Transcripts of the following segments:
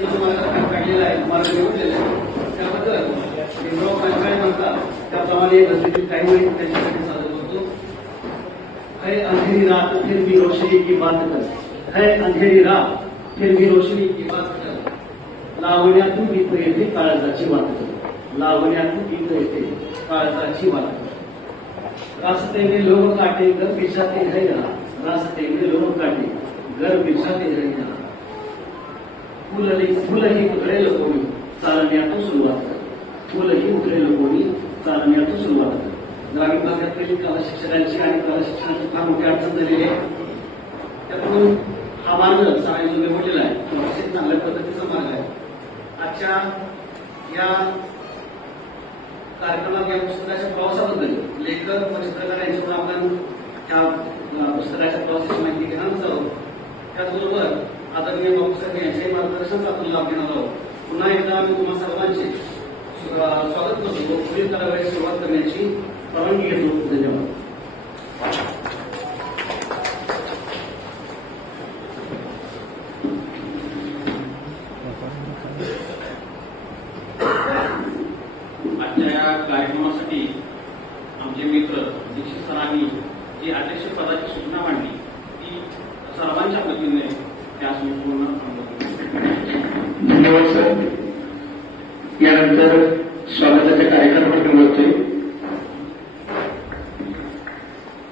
तुम्हाला काढलेला आहे, मार्ग निवडलेला आहे, त्याबद्दल भीमराव काय म्हणतात त्याप्रमाणे गजबीत काही वेळी त्यांच्यासाठी सादर करतो. है अंधेरी रात फिर भी रोशनी की बात कर, है अंधेरी रात फिर भी रोशनी की बात कर, लावण्यातून गीत येते काळजाची बात कर, लावण्यातून गीत येते काळजाची बात कर. रास्ते में लोग काटे घर बिछाते हैं यहाँ, रास्ते में लोग काटे घर बिछाते हैं यहाँ, फुलही उधळेल कोणी चालण्यातून सुरुवात कर, फुलही उधळेल कोणी चालण्यातून सुरुवात कर. ग्रामीण भागातील कला शिक्षकांची आणि कला शिक्षणाची फार मोठी अडचण झालेली आहे. त्यातून हा मार्ग जो निवडलेला आहे तो अतिशय चांगल्या पद्धतीचा मार्ग आहे. आजच्या या कार्यक्रमात या पुस्तकाच्या प्रवासाबद्दल लेखक व चित्रकार यांच्यावर आपण त्या पुस्तकाच्या प्रवासाची माहिती घेणार आहोत. त्याचबरोबर आदरणीय बापूसाहेब यांच्याही मार्गदर्शनाचा आपण लाभ घेणार आहोत. पुन्हा एकदा मी तुम्हा सर्वांचे स्वागत करतो. पुढील कार्यवाही सुरुवात करण्याची परवानगी घेतो. धन्यवाद. आजच्या या कार्यक्रमासाठी आमचे मित्र दीक्षित सरांनी जी अध्यक्षपदाची सूचना मांडली ती सर्वांच्या वतीने त्यास मी पूर्ण धन्यवाद सर. यानंतर स्वागताच्या कार्यक्रमाकडे बोलतोय.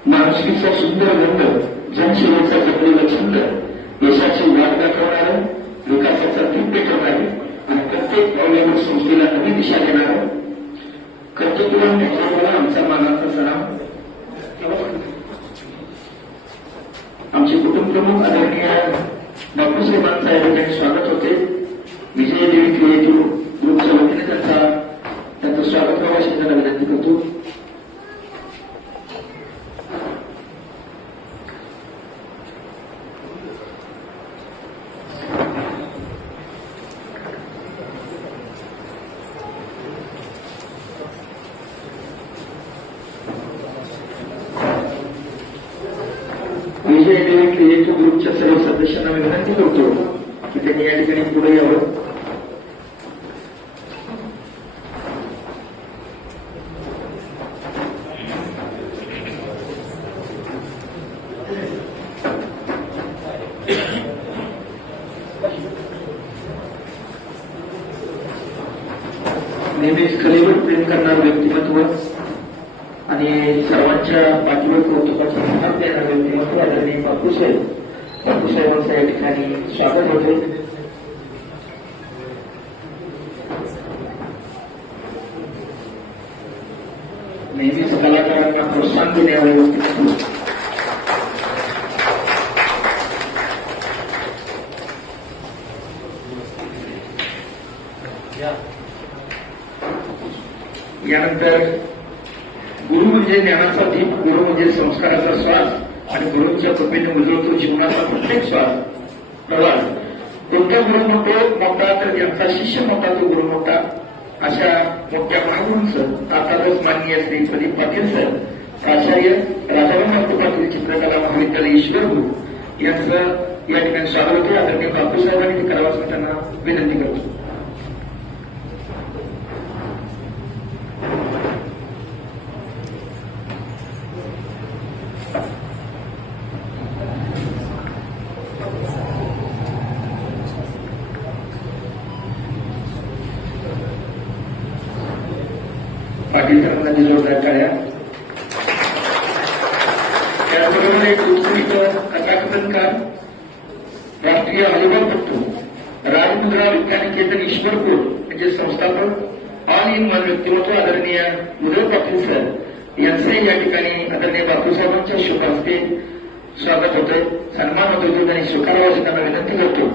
माणुसकीचा सुंदर गंध, जनसेवेचा जपलेला छंद, यशाची वाट दाखवणारं, विकासाचा दीप पेटवणारे आणि प्रत्येक पावलावर संस्थेला नवी दिशा देणारं कर्तृत्ववान नेतृत्वाला आमचा मानाचा सलाम. आमचे कुटुंब प्रमुख आदरणीय बापूसाहेबांचं या ठिकाणी स्वागत होते. विजयदेवी क्रिएटिव्ह ग्रुपच्या वतीने त्यांचं स्वागत करावं अशी त्यांना विनंती करतो. विजयदेवी क्रिएटिव्ह ग्रुपच्या सर्व सदस्यांना मी विनंती करतो की त्यांनी या ठिकाणी पुढे यावं. नेहमीच कलेवर प्रेम करणारं व्यक्तिमत्व आणि सर्वांच्या पाठीवर कौतुकाचा हात देणारं व्यक्तिमत्व आदरणीय बापूसाहेबांचं या ठिकाणी स्वागत होते. नेहमीच कलाकारांना प्रोत्साहन देणारे व्यक्तिमत्व. यानंतर गुरु म्हणजे ज्ञानाचा दीप, गुरु म्हणजे संस्काराचा श्वास आणि गुरूंच्या कृपेने उजळतो जीवनाचा प्रत्येक श्वास प्रवास. कोणत्या गुरु मोठा तर ज्यांचा शिष्य मोठा तो गुरु मोठा. अशा मोठ्या महागुरूंचं तातातच माननीय श्री प्रदीप पाटील सर, प्राचार्य राजाराम नागपूर पाटील चित्रकला महाविद्यालय ईश्वरपूर यांचं या ठिकाणी स्वागत होते. आदरणीय बापूसाहेबांनी ते करावं असं त्यांना विनंती करतो. पाटील साहेबांना जोरदार टाळ्या. त्याचबरोबर एक उत्कृष्ट कथाकथनकार, राष्ट्रीय अनुभवपटू, राजमुद्रा विज्ञान केंद्र ईश्वरपूर यांचे संस्थापक, ऑल इन वन व्यक्तिमत्व आदरणीय उदय पाटील सर यांचे या ठिकाणी आदरणीय बापूसाहेबांच्या शुभ हस्ते स्वागत होतंय. सन्मान होतोय आणि स्वीकारावा अशी त्यांना विनंती करतो.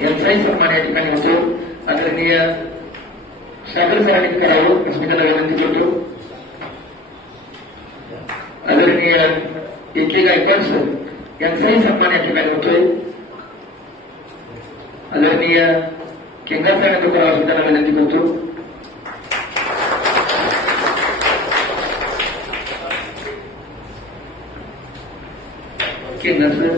यांचाही सन्मान या ठिकाणी होतो. आदरणीय सागर सरांनी करावं असं मी त्याला विनंती करतो. आदरणीय एके गायकवाड सर यांचाही सन्मान या ठिकाणी होतोय. आदरणीय केंद्राचा करावा असं त्याला विनंती करतो. केंद्र सर.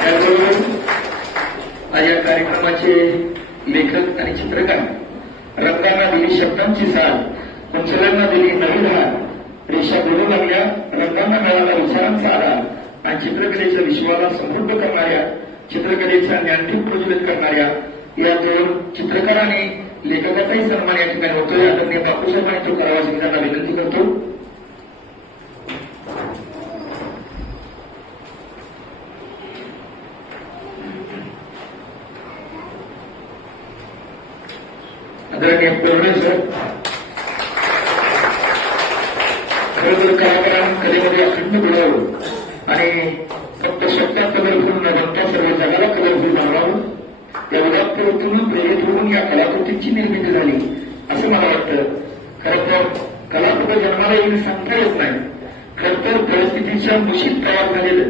त्याचबरोबर आज या कार्यक्रमाचे लेखक आणि चित्रकार, रंगांना दिली शब्दांची साथ, कुंचलांना दिली नवी धार, रेषा बोलू लागल्या, रंगांना मिळाला विचारांचा आधार आणि चित्रकलेच्या विश्वाला समृद्ध करणाऱ्या, चित्रकलेच्या ज्ञानदीप प्रज्वलित करणाऱ्या या दोन चित्रकार आणि लेखकाचाही सन्मान या ठिकाणी होतोय. आदरणीय बापूसाहेबांनी तो करावा अशी त्यांना विनंती करतो. आदरणीय पेरणे सर, खरं तर कलेमध्ये अखंड बुडावं आणि फक्त स्वतः कलरफुल न बनता सर्व जगाला कलरफुल बनवावं, या उदात्त वृत्तीतून प्रेरित होऊन या कलाकृतींची निर्मिती झाली असं मला वाटतं. खरं तर कलाकृती जन्माला येईल सांगता येत नाही. खरं तर परिस्थितीच्या मुशीत तयार झालेलं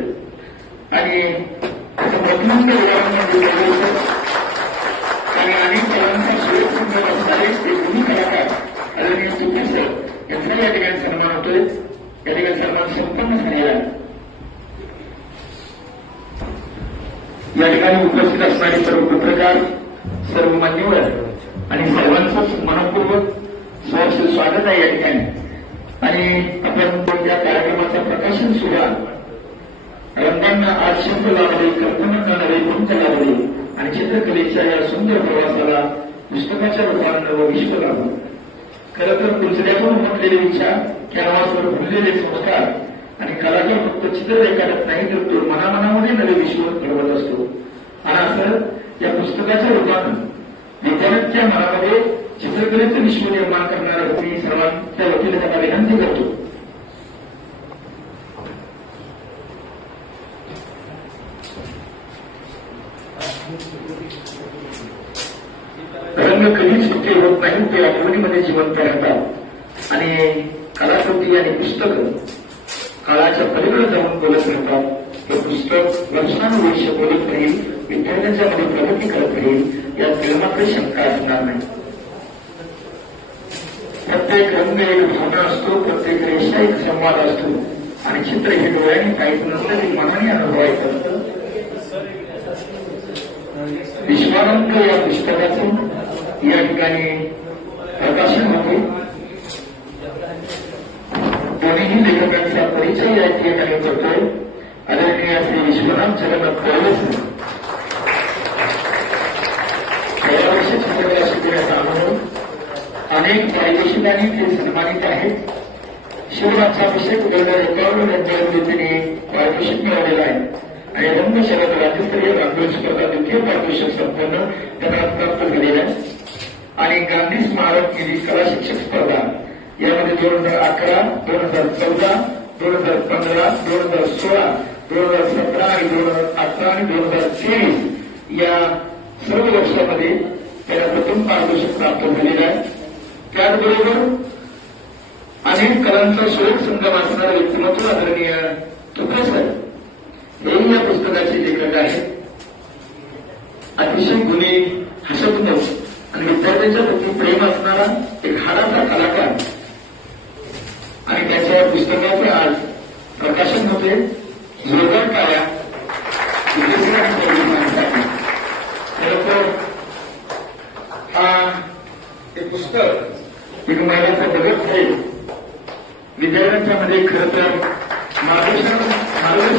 आणि त्याचं प्रथमंत उदाहरण म्हणजे आणि अनेक कलांचा सुरेख संगम असणारे ते गुणी कलाकार आदरणीय तुपे सर यांचा या ठिकाणी सन्मान होतोय. या ठिकाणी सन्मान संपन्न झालेला आहे. या ठिकाणी उपस्थित असणारे सर्व पत्रकार, सर्व मान्यवर आणि सर्वांचं मनपूर्वक सहर्ष स्वागत आहे या ठिकाणी. आणि आपण या कार्यक्रमाचा प्रकाशन सुद्धा रंगांना आज शब्द लावले, कल्पनांना नवे पंच लावले आणि चित्रकलेच्या या सुंदर प्रवासाला पुस्तकाच्या रूपानं व विश्व लाभलं. खरं तर कुंचल्यातून उमटलेले विचार, कॅनव्हासवर फुललेले संस्कार आणि कलाकार फक्त चित्र रेखाटत नाही तर तो मनामनामध्ये नवे विश्व घडवत असतो. आणि असं या पुस्तकाच्या रूपानं विद्यार्थ्यांच्या मनामध्ये चित्रकलेचं विश्व निर्माण करणारं मी सर्वांच्या वतीने त्यांना विनंती करतो. रंग कधीच सुटे होत नाही, ते आठवणीमध्ये जिवंत राहतात आणि कलाकृती आणि पुस्तकं काळाच्या पलीकडे जाऊन बोलत राहतात. हे पुस्तक वर्षानुवर्ष बोलत राहील, विद्यार्थ्यांच्या मध्ये प्रगती करत राहील, यात निर्मात्र शंका असणार नाही. प्रत्येक रंग एक भावना असतो, प्रत्येक रेषा एक संवाद असतो आणि चित्र हे डोळ्याने काहीच नसतं, ते मनाने अनुभवायचं असतं. विश्वानंद या पुस्तकाचं या ठिकाणी प्रकाशन होते. दोन्ही लेखकांचा परिचय या ठिकाणी करतोय. आदरणीय श्री विश्वनाथ जगन्नाथ कळवस, गेल्या वर्षी चित्रकला शिकवण्याचा अनुभव, अनेक पारितोषिकांनी ते सन्मानित आहेत. शिवराज्याभिषेक यांच्या वतीने पारितोषिक मिळवलेलं आहे आणि रंग शरद राज्यस्तरीय रांगोळी स्पर्धा द्वितीय पारितोषिक संपन्न त्यांना प्राप्त झालेलं आहे. आणि गांधी स्मारक निधी कला शिक्षक स्पर्धा यामध्ये 2011, 2014, 2015, 2016, 2017 आणि 2018 आणि 2023 या सर्व वर्षामध्ये त्याला प्रथम पारितोषिक प्राप्त झालेलं आहे. त्याचबरोबर अनेक कलांचा सुरेख संगम असणारं व्यक्तिमत्व आदरणीय तुपे सर हेही या पुस्तकाचे लेखक आहेत. अतिशय गुणी, हसतमुख आणि विद्यार्थ्यांच्या प्रती प्रेम असणारा एक हाडाचा कलाकार आणि त्याच्या पुस्तकाचे आज प्रकाशन होते. जोरदार टाळ्या खरं तर हा हे पुस्तक एक महिन्याचा बदल आहे. विद्यार्थ्यांच्या मध्ये खरं तर मार्गदर्शनाबरोबर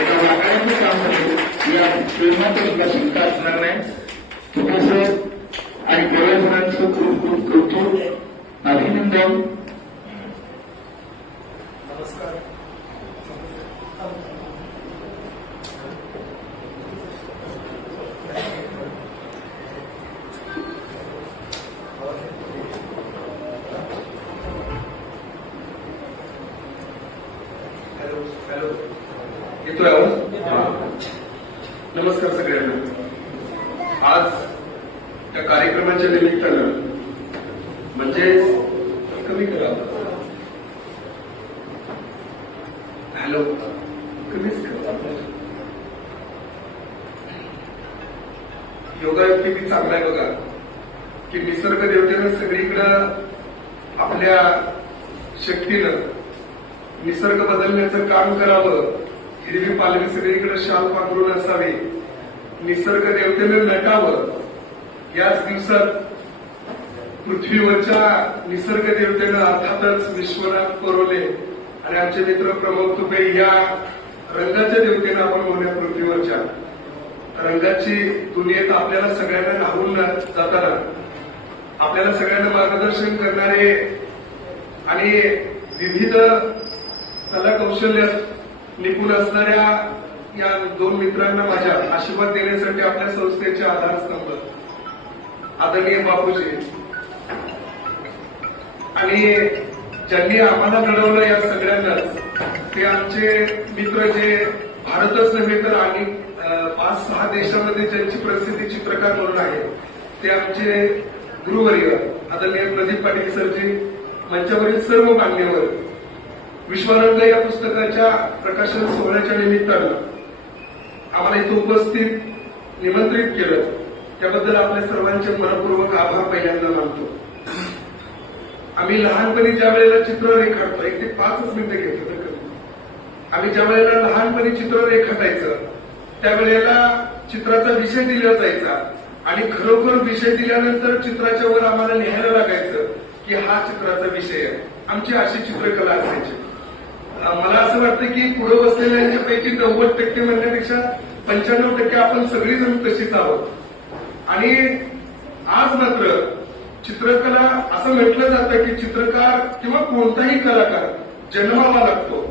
एका वाटाण्याचं काम झाले या फिल्माचं सुद्धा शंका असणार नाही. प्रोफेसर आणि प्रवेशनांचं खूप खूप कौतुक, अभिनंदन. येतोय आवाज? नमस्कार सगळ्यांना. आज या कार्यक्रमाच्या निमित्तानं म्हणजे कमी करा, हॅलो कमीच करा. योगा किती चांगला आहे बघा. की निसर्ग देवतेनं सगळीकडं आपल्या शक्तीनं निसर्ग बदलण्याचं काम करावं, हिरवी पालवी सगळीकडे शाल पांघरून असावी, निसर्ग देवतेनं नटावं. याच दिवसात पृथ्वीवरच्या निसर्ग देवतेनं अर्थातच विश्वनाथ परोले आणि आमचे मित्र प्रमोद तुपे या रंगाच्या देवतेनं आपण म्हणूया पृथ्वीवरच्या रंगाची दुनियेत आपल्याला सगळ्यांना न्हावून जाताना आपल्याला सगळ्यांना मार्गदर्शन करणारे आणि विविध कला कौशल्यात निपुण असणाऱ्या या दोन मित्रांना माझ्या आशीर्वाद देण्यासाठी आपल्या संस्थेचे आधारस्तंभ आदरणीय बापूजी आणि ज्यांनी आम्हाला घडवलं या सगळ्यांनाच ते आमचे मित्र जे भारतच नव्हे तर आणि 5-6 देशामध्ये ज्यांची प्रसिद्धी चित्रकार म्हणून आहे ते आमचे गुरुवर्य आदरणीय प्रदीप पाटील सरजी, मंचावरील सर्व मान्यवर. विश्वरंग या पुस्तकाच्या प्रकाशन सोहळ्याच्या निमित्तानं आम्हाला इथं उपस्थित निमंत्रित केलं त्याबद्दल आपल्या सर्वांचे मनपूर्वक आभार पहिल्यांदा मानतो. आम्ही लहानपणी ज्या वेळेला चित्र रेखाटतो, 1 ते 5 मिनिटं घेतो तर आम्ही ज्या वेळेला लहानपणी चित्र रेखाटायचं त्यावेळेला चित्राचा विषय दिला जायचा आणि खरोखर विषय दिल्यानंतर चित्राच्या वर आम्हाला लिहायला लागायचं की हा चित्राचा विषय आहे. आमची अशी चित्रकला असायची. मला असं वाटतं की पुढे बसलेल्यांच्यापैकी 90% म्हणण्यापेक्षा 95% आपण सगळीजण तशीच आहोत. आणि आज मात्र चित्रकला असं म्हटलं जातं की चित्रकार किंवा कोणताही कलाकार जन्मावा लागतो.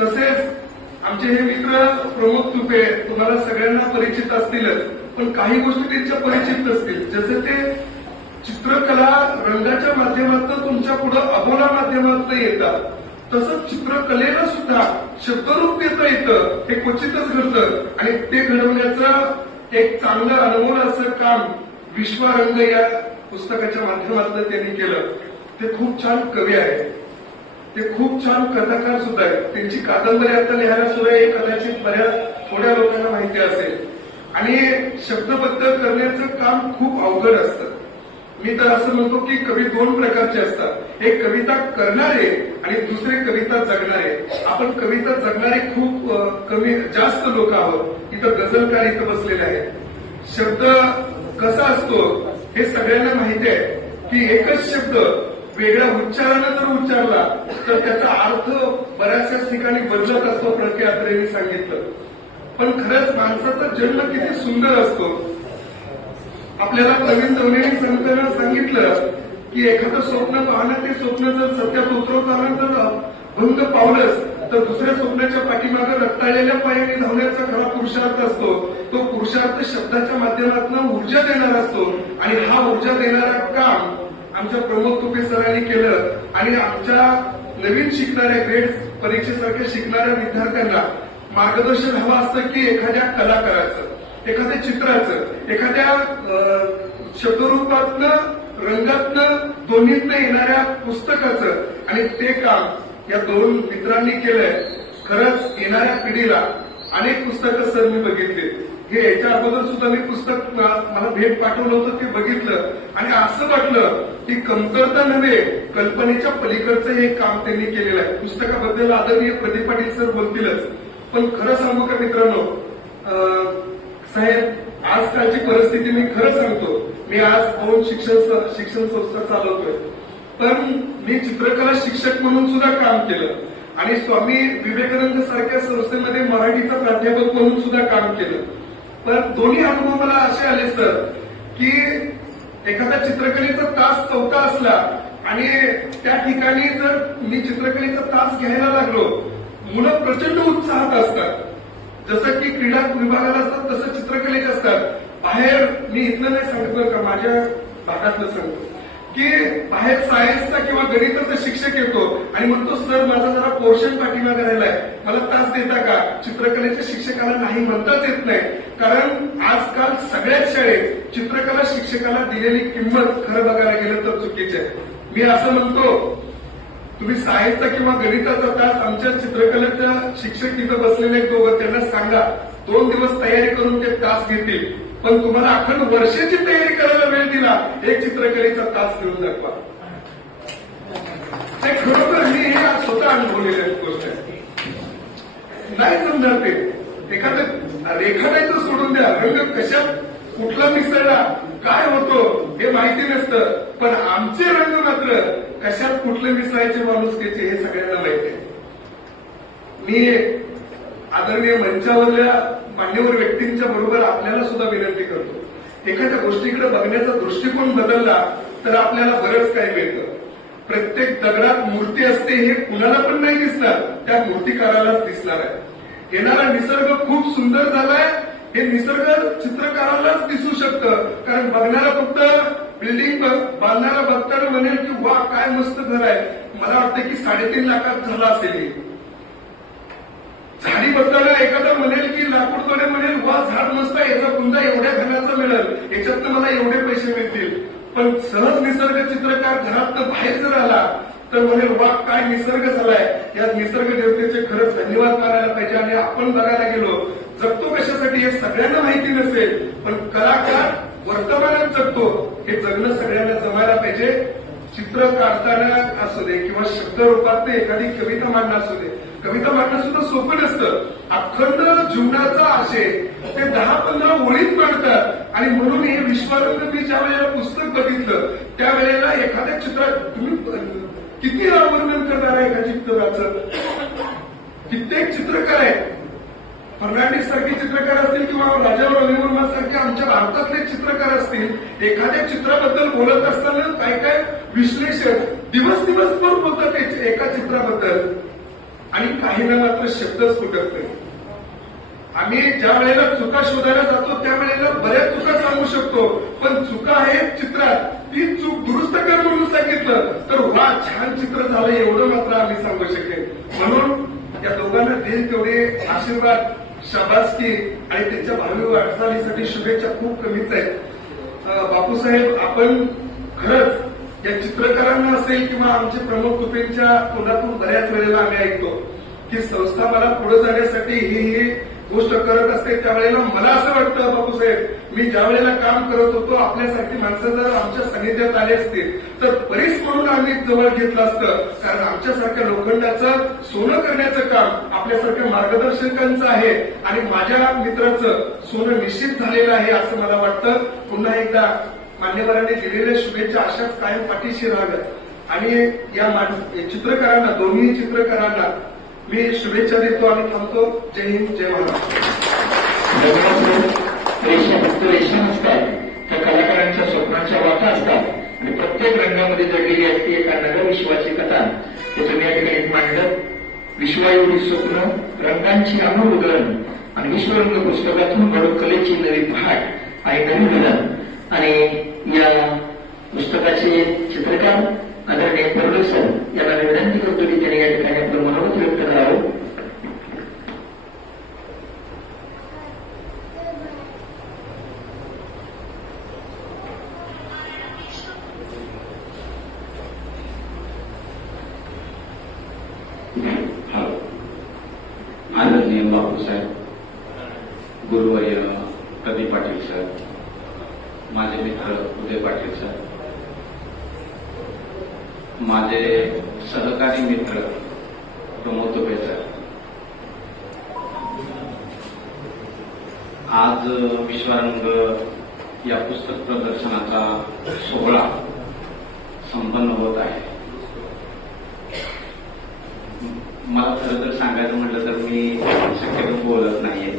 तसेच आमचे हे मित्र प्रमोद तुपे तुम्हाला सगळ्यांना परिचित असतीलच, पण काही गोष्टी त्यांच्या परिचित नसतील. जसे ते चित्रकला रंगाच्या माध्यमातून तुमच्या पुढे अबोला माध्यमातून येतात, तसंच चित्रकलेला सुद्धा शब्दरूप देता येतं हे क्वचितच घडतं. आणि ते घडवण्याचं एक चांगलं अनमोल असं काम विश्वरंग या पुस्तकाच्या माध्यमातून त्यांनी केलं. ते खूप छान कवी आहेत, ते खूप छान कथाकार सुद्धा आहेत. त्यांची कादंबरी आता लिहायला सुद्धा हे कदाचित बऱ्याच थोड्या लोकांना माहिती असेल. आणि शब्दबद्ध करण्याचं काम खूप अवघड असतं. मी तर असं म्हणतो की कवी 2 प्रकारचे असतात, एक कविता करणारे आणि दुसरे कविता जगणारे. आपण कविता जगणारे खूप जास्त लोक आहोत. इथं गझलकार इथं बसलेले आहेत. शब्द कसा असतो हे सगळ्यांना माहिती आहे की एकच शब्द वेगळ्या उच्चारानं जर उच्चारला तर त्याचा अर्थ बऱ्याचशा ठिकाणी बदलत असतो. प्रके अत्रेंनी सांगितलं. पण खरंच माणसाचा जन्म किती सुंदर असतो. आपल्याला प्रवीण दवनेंनी सांगताना सांगितलं की एखादं स्वप्न पाहणं ते स्वप्न जर सत्यात उतरवताना जर भंग पावलंच तर दुसऱ्या स्वप्नाच्या पाठीमागे रक्ताळलेल्या पायाने धावण्याचा खरा पुरुषार्थ असतो. तो पुरुषार्थ शब्दाच्या माध्यमातून ऊर्जा देणारा असतो. आणि हा ऊर्जा देणारा काम आमच्या प्रमोद तुपे सरांनी केलं. आणि आमच्या नवीन शिकणाऱ्या ग्रेड्स परीक्षेसारख्या शिकणाऱ्या विद्यार्थ्यांना मार्गदर्शन हवं असतं की एखाद्या कलाकाराचं, एखाद्या चित्राचं, एखाद्या शब्दरूपातनं रंगातनं दोन्हीतनं येणाऱ्या पुस्तकाचं. आणि ते काम या 2 मित्रांनी केलंय. खरंच येणाऱ्या पिढीला अनेक पुस्तकं सर मी बघितले. हे याच्या अगोदर सुद्धा मी पुस्तक मला भेट पाठवलं होतं ते बघितलं आणि असं वाटलं की कमतरता नव्हे कल्पनेच्या पलीकडचं हे काम त्यांनी केलेलं आहे. पुस्तकाबद्दल आदरणीय प्रदीप पाटील सर बोलतीलच, पण खरं सांगू का मित्रांनो, साहेब आजकालची परिस्थिती मी खरं सांगतो, मी आज 2 शिक्षण संस्था चालवतोय, पण मी चित्रकला शिक्षक म्हणून सुद्धा काम केलं आणि स्वामी विवेकानंद सारख्या संस्थेमध्ये मराठीचा प्राध्यापक म्हणून सुद्धा काम केलं. पण दोन्ही अनुभव मला असे आले सर की एखादा चित्रकलेचा तास 4था असला आणि त्या ठिकाणी जर मी चित्रकलेचा तास घ्यायला लागलो, मुलं प्रचंड उत्साहात असतात. जसं की क्रीडा विभागाला असतात तसं चित्रकलेचे असतात. बाहेर मी इथलं नाही सांगितलं का, माझ्या भागातलं सांगतो की बाहेर सायन्सचा किंवा गणिताचा शिक्षक येतो आणि म्हणतो सर माझा जरा पोर्शन पाठीमागे राहिलाय, मला तास देता का. चित्रकलेच्या शिक्षकाला नाही म्हणताच येत नाही, कारण आजकाल सगळ्याच शाळेत चित्रकला शिक्षकाला दिलेली किंमत खरं बघायला गेलं तर चुकीची आहे. मी असं म्हणतो तुम्ही सायन्सचा किंवा गणिताचा तास आमच्या चित्रकलेचा शिक्षक तिथं बसलेले दोघं त्यांना सांगा 2 दिवस तयारी करून ते तास घेतील. पण तुम्हाला अखंड वर्षाची तयारी करायला वेळ दिला एक चित्रकलेचा तास देऊन दाखवा. ते खरोखर मी हे आज स्वतः अनुभवलेली गोष्ट आहे. नाही जमणार ते. एखादं रेखाटायचं सोडून द्या, रंग कशात कुठला मिसळला काय होतो हे माहिती नसतं, पण आमचे रंग मात्र कशात कुठले मिसळायचे माणुसकीचे हे सगळ्यांना माहिती आहे. मी आदरणीय मंचावरल्या मान्यवर व्यक्तींच्या बरोबर आपल्याला सुद्धा विनंती करतो, एखाद्या गोष्टीकडे बघण्याचा दृष्टिकोन बदलला तर आपल्याला बरंच काही मिळतं. प्रत्येक दगडात मूर्ती असते हे कुणाला पण नाही दिसणार, त्या मूर्तिकारालाच दिसणार आहे. येणारा निसर्ग खूप सुंदर झालाय हे निसर्ग चित्रकारालाच दिसू शकतं, कारण बघणारा फक्त बिल्डिंग बांधणारा बघताना म्हणेल की वा काय मस्त घर आहे. मला वाटतं की 3.5 लाखात झाला असेल. झाडी बघताना एखादा म्हणेल की लाकूड तोडे म्हणेल वा झाड मस्त आहे, याचा बुंदा एवढ्या घनाचा मिळेल, याच्यातनं मला एवढे पैसे मिळतील. पण सहज निसर्ग चित्रकार घरातनं बाहेर जर आला तर म्हणेल वा काय निसर्ग झालाय. या निसर्ग देवतेचे खरंच धन्यवाद मानायला पाहिजे. आणि आपण बघायला गेलो जगतो कशासाठी हे सगळ्यांना माहिती नसेल, पण कलाकार वर्तमानात जगतो हे जगणं सगळ्यांना जमायला पाहिजे. चित्र काढताना असू दे किंवा शब्द रूपात एखादी कविता मांडणं असू दे, कविता मांडणं सुद्धा सोपं नसतं. अखंड जीवनाचा आशय ते 10-15 ओळीत मांडतात. आणि म्हणून हे विश्वानंद मी ज्या वेळेला पुस्तक बघितलं त्यावेळेला एखाद्या चित्रात तुम्ही किती वर्णन करणार आहे एका चित्राचं. कित्येक चित्रकार आहेत, फर्नांडिस सारखे चित्रकार असतील किंवा राजा रविवर्मा सारखे आमच्या भारतातले चित्रकार असतील, एखाद्या चित्राबद्दल बोलत असताना काय काय विश्लेषण दिवसभर होतं एका चित्राबद्दल, आणि काहींना मात्र शब्दच फुटत नाही. आम्ही ज्या वेळेला चुका शोधायला जातो त्यावेळेला बऱ्याच चुका सांगू शकतो, पण चुका आहेत चित्रात, ती चूक दुरुस्त कर म्हणून सांगितलं तर वा छान चित्र झालं एवढं मात्र आम्ही सांगू शकेल. म्हणून या दोघांना देईल तेवढे आशीर्वाद, शाबासकी आणि त्यांच्या भावी वाटचालीसाठी शुभेच्छा खूप कमीच आहेत. बापूसाहेब, आपण खरंच या चित्रकारांना असेल किंवा आमचे प्रमुख कृपेंच्या तोंडातून बऱ्याच वेळेला आम्ही ऐकतो की संस्था मला पुढे जाण्यासाठी ही गोष्ट करत असते. त्यावेळेला मला असं वाटतं बापूसाहेब, मी ज्या वेळेला काम करत होतो आपल्यासारखी माणसं जर आमच्या सानिध्यात आले असतील तर बरीच म्हणून आम्ही जवळ घेतलं असतं, कारण आमच्यासारख्या लोखंडाचं सोनं करण्याचं काम आपल्यासारख्या मार्गदर्शकांचं आहे. आणि माझ्या मित्राचं सोनं निश्चित झालेलं आहे असं मला वाटतं. पुन्हा एकदा मान्यवरांनी दिलेल्या शुभेच्छा अशाच कायम पाठीशी राहाव्यात. आणि या चित्रकारांना, दोन्ही चित्रकारांना मी शुभेच्छा देतो आणि थांबतो. जय हिंद, जय महाराष्ट्र. रेषा नसतात त्या कलाकारांच्या स्वप्नांच्या वाटा असतात आणि प्रत्येक रंगामध्ये दडलेली असते एका नव्या विश्वाची कथा. त्याचं मी या ठिकाणी मांडलं. विश्वाएवढी स्वप्न, रंगांची अनुभूदन आणि विश्वरंग पुस्तकातून घडू कलेची नवी पहाट आणि नवी मिलन. आणि या पुस्तकाचे चित्रकार आदरणीय परलोक सर यांना विनंती करतो की त्यांनी या ठिकाणी आपलं मनोगत व्यक्त करावं. आदरणीय बापूसाहेब, गुरुवर्य प्रदीप पाटील सर, माझे मित्र उदय पाटील सर, माझे सहकारी मित्र प्रमोद दुबे सर, आज विश्वरंग या पुस्तक प्रदर्शनाचा सोहळा संपन्न होत आहे. मला खरं तर सांगायचं म्हटलं तर मी शक्यतो बोलत नाहीये,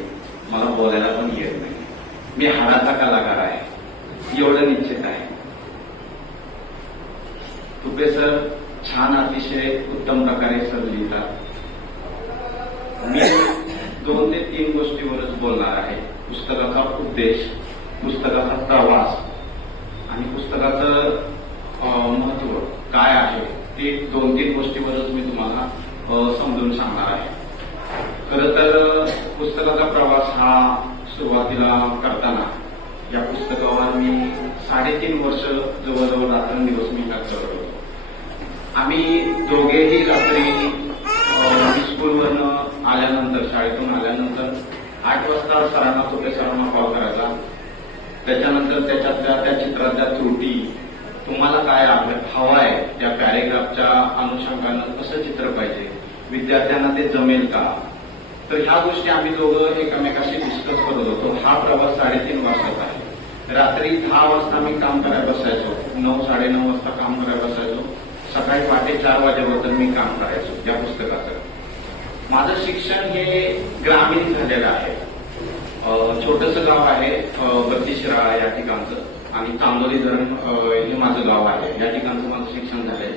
मला बोलायला पण येत नाही. मी हाडाचा कलाकार आहे एवढं निश्चित आहे. तुपे सर छान, अतिशय उत्तम प्रकारे सर लिहितात. मी 2 ते 3 गोष्टीवरच बोलणार आहे. पुस्तकाचा उद्देश, पुस्तकाचा प्रवास आणि पुस्तकाचं महत्व काय आहे ते 2-3 गोष्टीवरच मी तुम्हाला समजून सांगणार आहे. खरं तर पुस्तकाचा प्रवास हा सुरुवातीला करताना या पुस्तकावर मी 3.5 वर्ष जवळजवळ रात्रंदिवस मी करत होतो. आम्ही दोघेही रात्री स्कूलवरनं आल्यानंतर, शाळेतून आल्यानंतर 8 वाजता सरांना, तुपे सरांना कॉल करायचा त्याच्यानंतर त्याच्यातल्या त्या चित्रातल्या त्रुटी, तुम्हाला काय हवंय त्या पॅरेग्राफच्या अनुषंगानं कसं चित्र पाहिजे, विद्यार्थ्यांना ते जमेल का, तर ह्या गोष्टी आम्ही दोघं एकमेकाशी डिस्कस करत होतो. हा प्रवास 3:30 वाजता आहे. रात्री 10 वाजता मी काम करायला बसायचो, 9-9:30 वाजता काम करायला बसायचो, सकाळी पहाटे 4 वाजेपर्यंत मी काम करायचो या पुस्तकाचं. माझं शिक्षण हे ग्रामीण झालेलं आहे. छोटंसं गाव आहे बत्तीशिराळा या ठिकाणचं, आणि चांदोली धरण हे माझं गाव आहे. या ठिकाणचं माझं शिक्षण झालंय.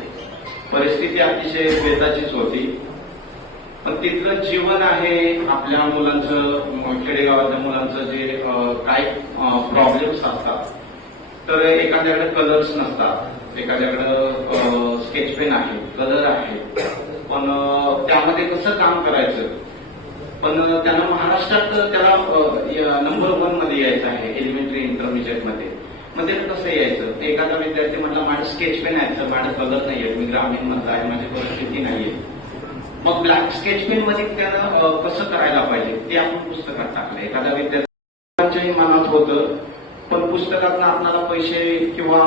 परिस्थिती अतिशय बेताचीच होती, पण तिथलं जीवन आहे आपल्या मुलांचं, खेडेगावातल्या मुलांचं जे काय प्रॉब्लेम्स असतात. तर एखाद्याकडे कलर्स नसतात, एखाद्याकडे स्केच पेन आहे, कलर आहे, पण त्यामध्ये कसं काम करायचं. पण त्यांना महाराष्ट्रात त्याला नंबर 1 मध्ये यायचं आहे एलिमेंटरी इंटरमिजिएट मध्ये. मग ते कसं यायचं. एखादा विद्यार्थी म्हटला माझं स्केच पेन आहे, तर माझं कलर नाहीये, मी ग्रामीण मधला आहे, माझी परिस्थिती नाहीये. मग ब्लॅक स्केच पेन मध्ये त्यानं कसं करायला पाहिजे ते आपण पुस्तकात टाकलं. एखाद्या विद्यार्थ्यांच्याही मनात होतं, पण पुस्तकातनं आपल्याला पैसे किंवा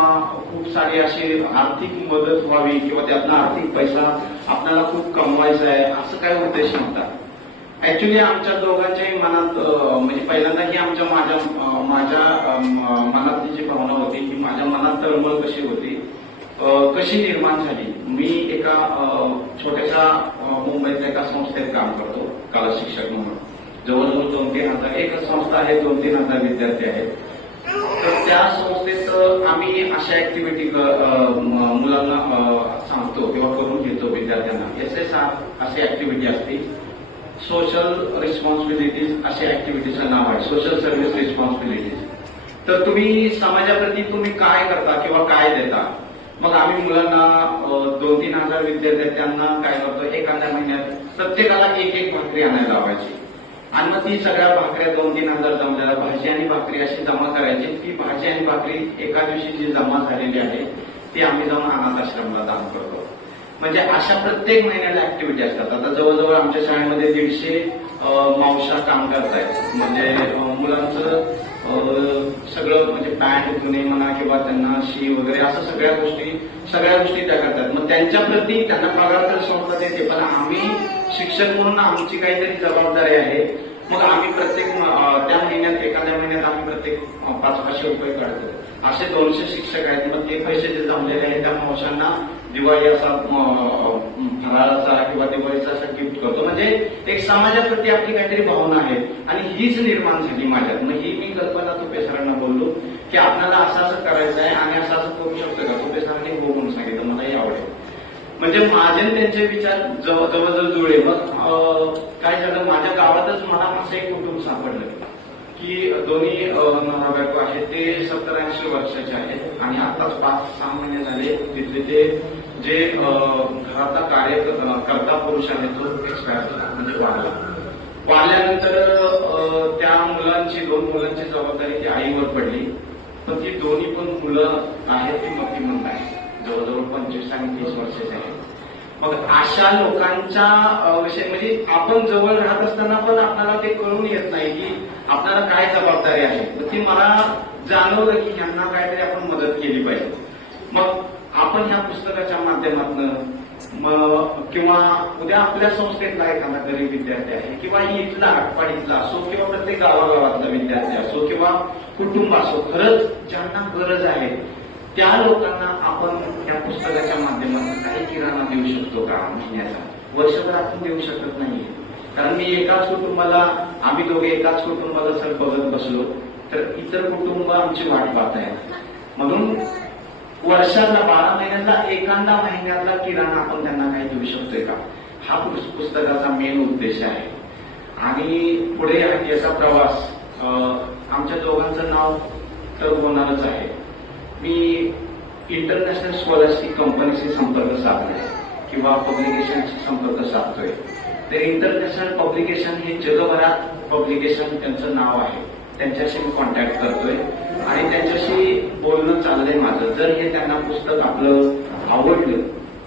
खूप सारी अशी आर्थिक मदत व्हावी किंवा त्यातनं आर्थिक पैसा आपल्याला खूप कमवायचा आहे असं काही उद्देश नव्हता. ऍक्च्युली आमच्या दोघांच्याही मनात म्हणजे पहिल्यांदा ही माझ्या मनातली जी भावना होती की माझ्या मनात तळमळ कशी होती, कशी निर्माण झाली. मी एका छोट्याशा मुंबईतल्या एका संस्थेत काम करतो कला शिक्षक म्हणून. जवळजवळ 2-3 हजार एक संस्था आहे, 2-3 हजार विद्यार्थी आहेत. तर त्या संस्थेत आम्ही अशा ऍक्टिव्हिटी मुलांना सांगतो किंवा करून घेतो विद्यार्थ्यांना. SSR अशी ऍक्टिव्हिटी असते, सोशल रिस्पॉन्सिबिलिटीज अशा ऍक्टिव्हिटीचं नाव आहे, सोशल सर्व्हिस रिस्पॉन्सिबिलिटीज. तर तुम्ही समाजाप्रती तुम्ही काय करता किंवा काय देता. मग आम्ही मुलांना 2-3 हजार विद्यार्थी त्यांना काय करतो, एखाद्या महिन्यात प्रत्येकाला 1-1 भाकरी आणायला लावायची, आणि मग ती सगळ्या भाकऱ्या 2-3 हजार जमलेल्या भाजी आणि भाकरी अशी जमा करायची. ती भाजी आणि भाकरी एका दिवशी जी जमा झालेली आहे ती आम्ही जाऊन अनाथ आश्रमाला दान करतो. म्हणजे अशा प्रत्येक महिन्याला ऍक्टिव्हिटी असतात. आता जवळजवळ आमच्या शाळेमध्ये 150 मावशा काम करतायत. म्हणजे मुलांचं सगळं म्हणजे पॅन्ट धुणे म्हणा किंवा त्यांना शी वगैरे असं सगळ्या गोष्टी त्या करतात. मग त्यांच्याप्रती त्यांना पगार तर संस्था देते, पण आम्ही शिक्षक म्हणून आमची काहीतरी जबाबदारी आहे. मग आम्ही प्रत्येक त्या महिन्यात एखाद्या महिन्यात आम्ही प्रत्येक 500-500 रुपये काढतो. असे 200 शिक्षक आहेत. मग ते पैसे जे जमलेले आहेत त्या मावशांना दिवाळी असा फराळाचा किंवा दिवाळीचा असा गिफ्ट करतो. म्हणजे एक समाजाप्रती आपली काहीतरी भावना आहे, आणि हीच निर्माण झाली माझ्यात. मग ही मी कल्पना तुपे सरांना बोललो की आपल्याला असं करायचं आहे आणि असं करू शकतो का. तुपे सरांनी हो म्हणून सांगितलं, मलाही आवडेल. म्हणजे माझे त्यांचे विचार जवळजवळ जुळले. मग काय झालं, माझ्या गावातच मला असं एक कुटुंब सापडलं की दोन्ही नवरा बायको आहेत, ते 70-80 वर्षाचे आहेत, आणि आताच 5-6 महिने झाले तिथले ते जे घरातला करता पुरुष आहे तो एक्सपायर झाला, म्हणजे वारल्यानंतर त्या मुलांची 2 मुलांची जबाबदारी ती आईवर पडली. पण ती दोन्ही पण मुलं आहेत ती मतिमंद आहे, जवळजवळ 25 आणि 30 वर्षाचे आहेत. मग अशा लोकांच्या विषय म्हणजे आपण जवळ राहत असताना पण आपल्याला ते कळून येत नाही की आपल्याला काय जबाबदारी आहे. तर ती मला जाणवलं की यांना काहीतरी आपण मदत केली पाहिजे. मग आपण ह्या पुस्तकाच्या माध्यमातून किंवा उद्या आपल्या संस्थेतला एखादा गरीब विद्यार्थी आहे किंवा इथला आटपाडीतला असो किंवा प्रत्येक गावागावातला विद्यार्थी असो किंवा कुटुंब असो, खरंच ज्यांना गरज आहे त्या लोकांना आपण त्या पुस्तकाच्या माध्यमातून काही किराणा देऊ शकतो का महिन्याचा. वर्षभर आपण देऊ शकत नाहीये, कारण मी एकाच कुटुंबाला, आम्ही दोघे एकाच कुटुंबाला सर बघत बसलो तर इतर कुटुंब आमची वाट पाहत आहेत. म्हणून वर्षातला 12 महिन्यातला एखादा महिन्यातला किराणा आपण त्यांना काही देऊ शकतोय का, हा पुस्तकाचा मेन उद्देश आहे. आणि पुढे याचा प्रवास आमच्या दोघांचं नाव तर होणारच आहे. मी इंटरनॅशनल स्कॉलरशिप कंपनीशी संपर्क साधलाय किंवा पब्लिकेशनशी संपर्क साधतोय. ते इंटरनॅशनल पब्लिकेशन हे जगभरात पब्लिकेशन त्यांचं नाव आहे, त्यांच्याशी मी कॉन्टॅक्ट करतोय आणि त्यांच्याशी बोलणं चाललंय माझं. जर हे त्यांना पुस्तक आपलं आवडलं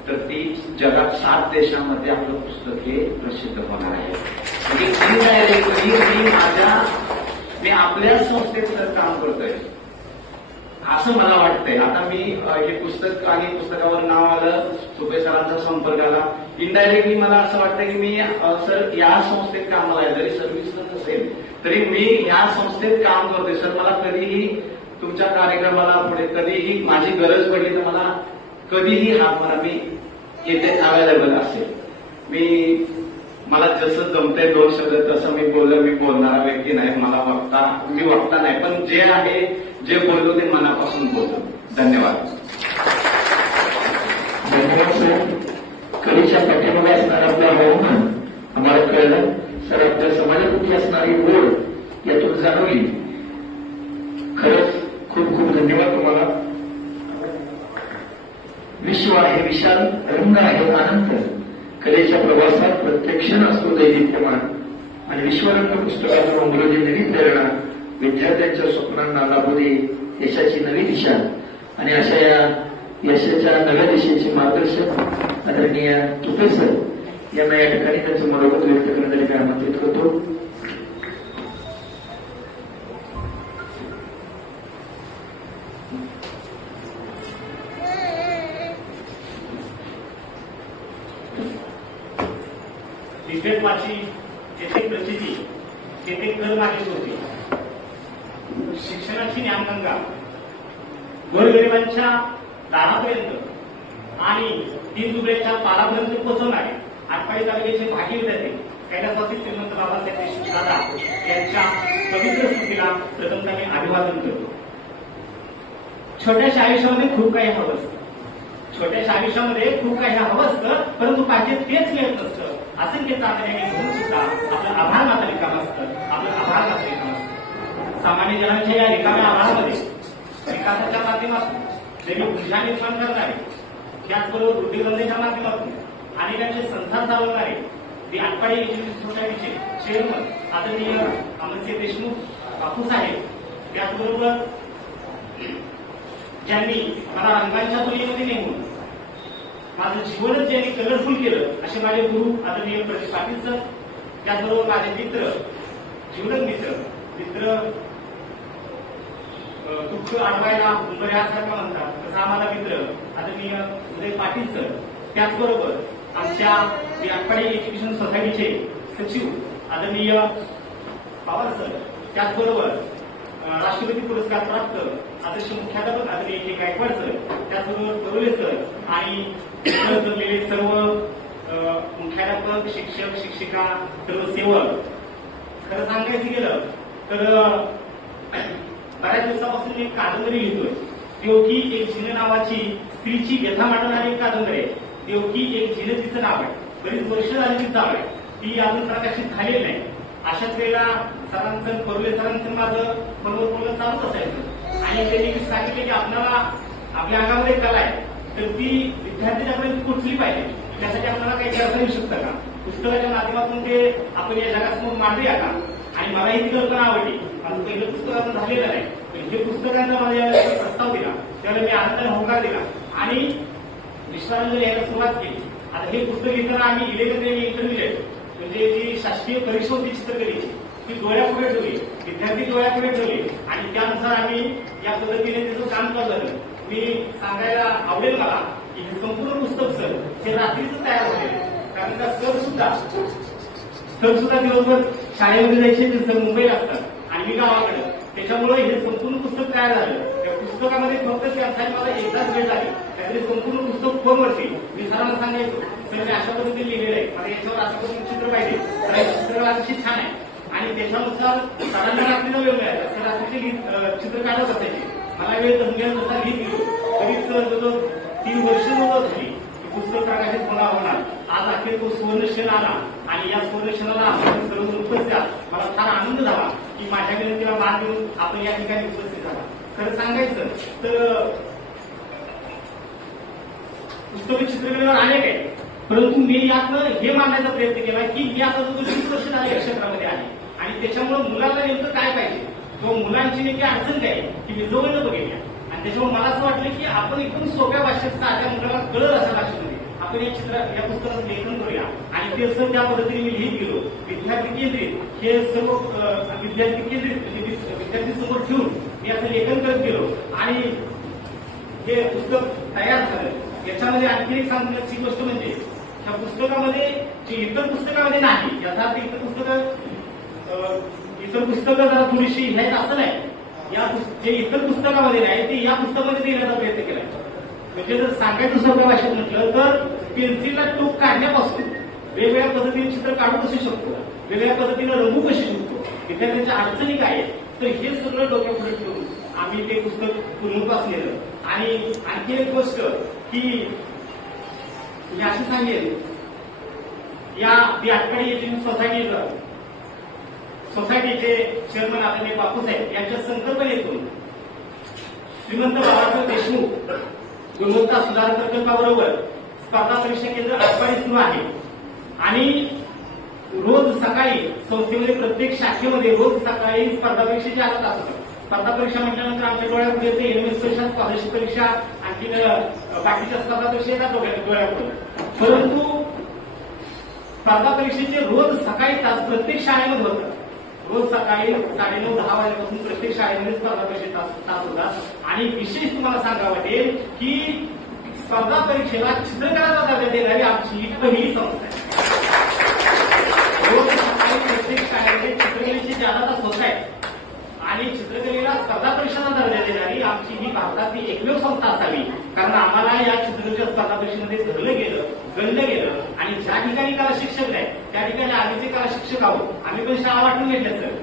तर ती जगात 7 देशांमध्ये आपलं पुस्तक हे प्रसिद्ध होणार आहे. म्हणजे मी आपल्या संस्थेत काम करतोय, असं मला वाटतंय. आता मी हे पुस्तक आणि पुस्तकावर नाव आलं, सुपे सरांचा संपर्क आला, इनडायरेक्टली मला असं वाटतं की मी सर या संस्थेत कामाला आहे, जरी सर्व्हिस नसेल तरी मी ह्या संस्थेत काम करतोय सर. मला कधीही तुमच्या कार्यक्रमाला पुढे कधीही माझी गरज पडली तर मला कधीही हात मारा, मी येथे अवेलेबल असेल. मला जसं जमतंय 2 शब्द तसं मी बोलणारा व्यक्ती नाही. मी वक्ता नाही, पण जे आहे जे बोललो ते मनापासून बोलतो. धन्यवाद. धन्यवाद सर. कलेच्या पाठीमागे असणारा आपला आव्हान आम्हाला कळलं सर. आपल्या समाजाप्रती असणारी ओढ यातून जाणवली. खरंच खूप खूप धन्यवाद तुम्हाला. विश्व आहे विशाल, रंग आहे अनंत. कलेच्या प्रवासात प्रत्येक क्षण असतो दैदिप्यमान. आणि विश्वरंग पुस्तकातून उमलवली नवी प्रेरणा विद्यार्थ्यांच्या स्वप्नांना लाभू दे यशाची नवी दिशा. आणि अशा या यशाच्या नव्या दिशेचे मार्गदर्शक आदरणीय तुपे सर यांना या ठिकाणी त्यांचं मनोगत व्यक्त करण्यासाठी मी आमंत्रित करतो. विद्यार्थ्याची येथे प्रचिती, तेथे कर मागित होती. शिक्षणाची ज्ञानगंगा गोरगरिबांच्या दारापर्यंत आणि दीनदुबळ्याच्या पारापर्यंत पोहोचवणारे आटपाडी तालुक्याचे भागी विद्यार्थी कैलासवासी श्रीमंत बाबासाहेब देशमुख दादा यांच्या पवित्र स्मृतीला प्रथमतः मी अभिवादन करतो. छोट्याशा आयुष्यामध्ये खूप काही हवं असतं. छोट्याशा आयुष्यामध्ये खूप काही हवं असतं, परंतु पाहिजे तेच मिळत नसतं. असंख्य चांगल्या घेऊन सुद्धा आपलं आभार मात्र रिकाम असतं. आपलं आभार मात्र रिकाम असतं. सामान्य जनांच्या या रिकाम्या आभारामध्ये विकासाच्या माध्यमातून जरी ऊर्जा निर्माण करणारे, त्याचबरोबर वृद्धिग्रंथाच्या माध्यमातून अनेकांचे संसार चालवणारे ती आटपाडी एज्युकेशन सोसायटीचे चेअरमन आदरणीय अमरसिंह देशमुख बापूसाहेब, त्याचबरोबर ज्यांनी मला रंगांच्या दुनियेमध्ये नेऊन माझं जीवनच ज्यांनी कलरफुल केलं असे माझे गुरु आदरणीय प्रदीप पाटील सर, त्याचबरोबर माझे मित्र, जीवलग मित्र दुःख अडवायला उंबऱ्यासारखा म्हणतात तसं आम्हाला मित्र आदरणीय उदय पाटील सर, त्याचबरोबर आमच्या आटपाडी एज्युकेशन सोसायटीचे सचिव आदरणीय पवार सर, त्याचबरोबर राष्ट्रपती पुरस्कार प्राप्त आदर्श मुख्याध्यापक आदरणीय के गायकवाड सर, त्याचबरोबर करोले सर आणि जमलेले सर्व मुख्याध्यापक, शिक्षक, शिक्षिका, सर्व सेवक. खरं सांगायचं गेलं तर बऱ्याच दिवसापासून मी एक कादंबरी लिहितोय. देवकी एक झिन नावाची स्त्रीची व्यथा मांडणारी एक कादंबरी आहे. देवकी एक झिन तिचं नाव आहे. बरीच वर्ष झाली ती चालू आहे. ती अजून प्रकाशित झालेली नाही. अशाच वेळेला सरांचं, करुले सरांचं माझं फोनवर बोलणं चालूच असायचं आणि त्यांनी सांगितले की आपल्याला आपल्या अंगामध्ये कला आहे तर ती विद्यार्थ्यांच्यापर्यंत पोहोचली पाहिजे. त्यासाठी आपल्याला काही करता येऊ शकतं का? पुस्तकाच्या माध्यमातून ते आपण या जगासमोर मांडूया का? आणि मला ही कल्पना आवडली. माझं पहिलं पुस्तक अजून झालेलं नाही, पण हे पुस्तकांचा मला ज्यावेळेला प्रस्ताव दिला त्यावेळेला मी आनंदाने होकार दिला आणि विश्वासाने लिहायला सुरुवात केली. आता हे पुस्तक लिहिताना आम्ही 11th इंटरमिजिएट म्हणजे जी शासकीय परीक्षा होती चित्रकलेची ती डोळ्यापुढे ठेवली, विद्यार्थी डोळ्यापुढे ठेवले आणि त्यानुसार आम्ही या पद्धतीने त्याचं काम चालू झालं. मी सांगायला आवडेल मला की हे संपूर्ण पुस्तक सर हे रात्रीच तयार झालेले, कारण का सर सुद्धा दिवसभर शाळेमध्ये जायचे, ते सर मुंबईला असतात आणि मी गावाकडे, त्याच्यामुळे हे संपूर्ण पुस्तक तयार झालं. त्या पुस्तकामध्ये फक्त त्यांचा मला एकदाच वेळ लागेल, त्यातले संपूर्ण पुस्तक फोनवरती मी सरांना सांगायचो सर मी अशा पद्धतीने लिहिलेलं आहे, मला याच्यावर अशा पद्धतीने चित्र पाहिजे, तर चित्र अतिशय छान आहे. आणि त्याच्यानुसार सरांना रात्रीचा वेळ मिळायचा, सर रात्रीचे चित्र काढत असायचे, मला वेळ जमल्या जसा लिहित गेलो. तरीच जवळजवळ 3 वर्ष झाली पुस्तक प्रकाशित होणार. आज अखेर तो सुवर्णक्षण आला आणि या सुवर्णक्षणाला आपण सर्वजण उपस्थित आहात. मला फार आनंद झाला की माझ्या विनंतीला मान देऊन आपण या ठिकाणी उपस्थित झाला. खरं सांगायचं तर पुस्तक चित्रकलेवर अनेक आहे, परंतु मी यातनं हे मांडण्याचा प्रयत्न केला की मी आता जो 20 वर्ष झाले या क्षेत्रामध्ये आहे आणि त्याच्यामुळे मुलाला नेमकं काय पाहिजे किंवा मुलांची नेमकी अडचण काय की मी जवळनं बघितल्या आणि त्याच्यामुळे मला असं वाटलं की आपण एकदम सोप्या भाषेत साध्या मुलाला कळत अशा भाषेमध्ये आपण आपण या पुस्तकाचं लेखन करूया आणि ते सर त्या पद्धतीने मी लिहित गेलो. विद्यार्थी केंद्रित हे सर्व विद्यार्थी केंद्रित म्हणजे विद्यार्थी समोर ठेवून मी असं लेखन करत गेलो आणि हे पुस्तक तयार झालं. याच्यामध्ये आणखी एक सांगण्याची गोष्ट म्हणजे ह्या पुस्तकामध्ये जे इतर पुस्तकामध्ये नाही, याचा अर्थ इतर पुस्तकं जरा थोडीशी आहेत असं नाही. जे इतर पुस्तकामध्ये नाही ते या पुस्तकामध्ये देण्याचा प्रयत्न केलाय. म्हणजे जर सांगायचं सोप्या भाषेत म्हटलं तर पेन्सिलला टोक काढण्यापासून वेगवेगळ्या पद्धतीने चित्र काढू कसे शकतो, वेगवेगळ्या पद्धतीने रंगू कसे शकतो, विद्यार्थ्यांच्या अडचणी काय आहेत, तर हे सगळं डोक्यापुढे ठेवून आम्ही ते पुस्तक पूर्णत्वास नेलं. आणि आणखी एक गोष्ट की मी अशी सांगेन, या आटपाडी एज्युकेशन सोसायटीचे चेअरमन आदरणीय बापूसाहेब यांच्या संकल्पनेतून श्रीमंत बाळासाहेब देशमुख गुणवत्ता सुधार प्रकल्पाबरोबर स्पर्धा परीक्षा केंद्र आटपाडी सुरू आहे आणि रोज सकाळी संस्थेमध्ये प्रत्येक शाखेमध्ये रोज सकाळी स्पर्धा परीक्षेची आदत असतात. स्पर्धा परीक्षा म्हटल्यानंतर आमच्या डोळ्यापुढे येते एनएमएस परीक्षा, स्कॉलरशिप परीक्षा, आणखी बाकीच्या स्पर्धा परीक्षा येतात डोळ्यापुढे. परंतु स्पर्धा परीक्षेचे रोज सकाळी तास प्रत्येक शाळेमध्ये होतात. रोज सकाळी 9:30-10 वाजल्यापासून प्रत्येक शाळेमध्ये स्पर्धा परीक्षे तास होतात आणि विशेष तुम्हाला सांगावं वाटेल की स्पर्धा परीक्षेला चित्रकलाचा दर्जा देणारी आमची ही पहिली संस्था आहे. रोज सकाळी प्रत्येक शाळेमध्ये चित्रकलेचे ज्यादा तास होत आहेत आणि चित्रकलेला स्पर्धा परीक्षेचा दर्जा देणारी आमची ही भारतातली एकमेव संस्था असावी. कारण आम्हाला या चित्रकलेच्या स्पर्धा परीक्षेमध्ये गणलं गेलं आणि ज्या ठिकाणी कला शिक्षक नाही त्या ठिकाणी आम्ही ते कला शिक्षक आहोत. आम्ही पण शाळा वाटून घेतल्या सर.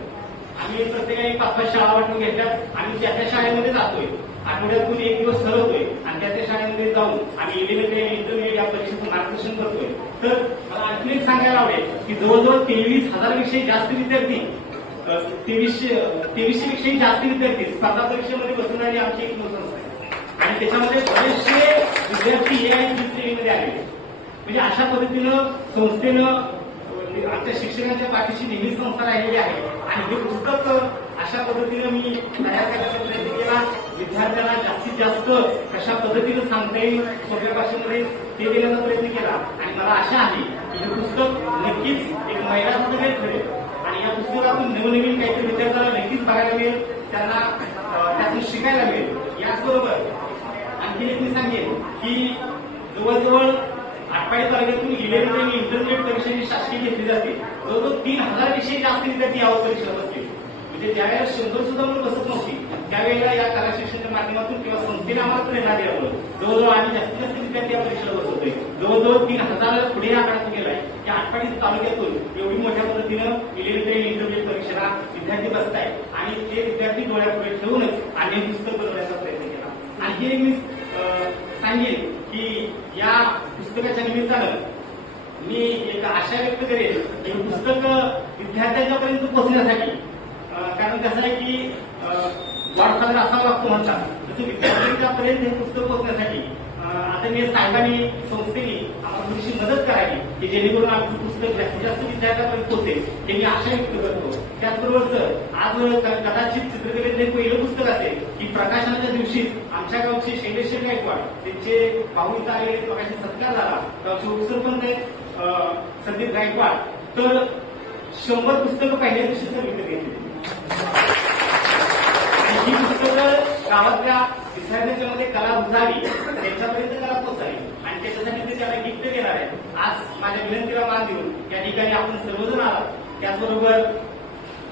आम्ही प्रत्येकाने 5-5 शाळा वाटून घेतल्यात. आम्ही त्या शाळेमध्ये जातोय, आठवड्यातून एक दिवस ठरवतोय आणि त्या शाळेमध्ये जाऊन आम्ही इलेव्हन्थ इंटरमिडिएट या परीक्षेचं मार्गदर्शन करतोय. तर मला आणखी एक सांगायला आवडेल की जवळजवळ 23,000 पेक्षा जास्त विद्यार्थी 2300 पेक्षाही जास्त विद्यार्थी स्पर्धा परीक्षेमध्ये बसणारी आमची एक संस्था आहे आणि त्याच्यामध्ये बरेचसे विद्यार्थी AIT श्रेणीमध्ये आले. म्हणजे अशा पद्धतीनं संस्थेनं आमच्या शिक्षकांच्या पाठीशी नेहमीच संस्था राहिलेली आहे आणि हे पुस्तक अशा पद्धतीनं मी तयार करण्याचा प्रयत्न केला. विद्यार्थ्यांना जास्तीत जास्त कशा पद्धतीनं सांगता येईल सोप्या भाषेमध्ये ते देण्याचा प्रयत्न केला आणि मला आशा आहे की हे पुस्तक नक्कीच एक महिलांमध्ये ठरेल आणि या पुस्तकातून नवनवीन काहीतरी विद्यार्थ्यांना नक्कीच बघायला मिळेल, त्यांना त्यातून शिकायला मिळेल. याचबरोबर आणखी एक मी सांगेन की जवळजवळ आटपाडी तालुक्यातून इलेव्हन्थ आणि इंटरमिडिएट परीक्षेची शासकीय घेतली जाते. जवळजवळ 3,000 पेक्षा जास्त विद्यार्थी यावर परीक्षा बसले. म्हणजे ज्यावेळेला 100 सुद्धा म्हणून बसत नव्हती त्यावेळेला या कला शिक्षणाच्या माध्यमातून किंवा संस्थेने आम्हाला प्रेरणा द्यावं. जवळजवळ आम्ही जास्तीत जास्त विद्यार्थी या परीक्षेला बसवतोय. जवळजवळ 3,000 पुढे आकडा गेलाय. या आटपाडी तालुक्यातून एवढी मोठ्या पद्धतीनं इलेव्हन्थ आणि इंटरमिडिएट परीक्षेला विद्यार्थी बसतायत आणि ते विद्यार्थी डोळ्यापुढे ठेवूनच आम्ही पुस्तक बनवण्याचा प्रयत्न केला. आणखी एक मी सांगेन की या पुस्तकाच्या निमित्तानं मी एक आशा व्यक्त करेन की पुस्तक विद्यार्थ्यांच्या पर्यंत पोहोचण्यासाठी, कारण कसं आहे की गॉडफादर असावा लागतो म्हणतात, तसं विद्यार्थ्यांच्या पर्यंत हे पुस्तक पोहोचण्यासाठी आदरणीय साहेबांनी संस्थेने आम्हाला थोडीशी मदत करावी की जेणेकरून आमचं पुस्तक जास्तीत जास्त विद्यार्थ्यांपर्यंत पोहोचेल हे मी आशा व्यक्त करतो. त्याचबरोबर सर आज कदाचित चित्रकलेचे पहिलं पुस्तक असेल की प्रकाशनाच्या दिवशी आमच्या गावचे शैलेश गायकवाड त्यांचे भाऊ इथं आलेले प्रकाशन सत्कार झाला. गावचे उपसरपंच आहेत संदीप गायकवाड, तर 100 पुस्तकं पहिल्या दिवशी सर विकत घेतली आणि ही पुस्तकं गावातल्या विद्यार्थ्यांच्या मध्ये कला रुजावी, त्यांच्यापर्यंत कला पोहोचावी आणि त्याच्यासाठी ते त्याला गिफ्ट देणार आहे. आज माझ्या विनंतीला मान देऊन या ठिकाणी आपण सर्वजण आलात. त्याचबरोबर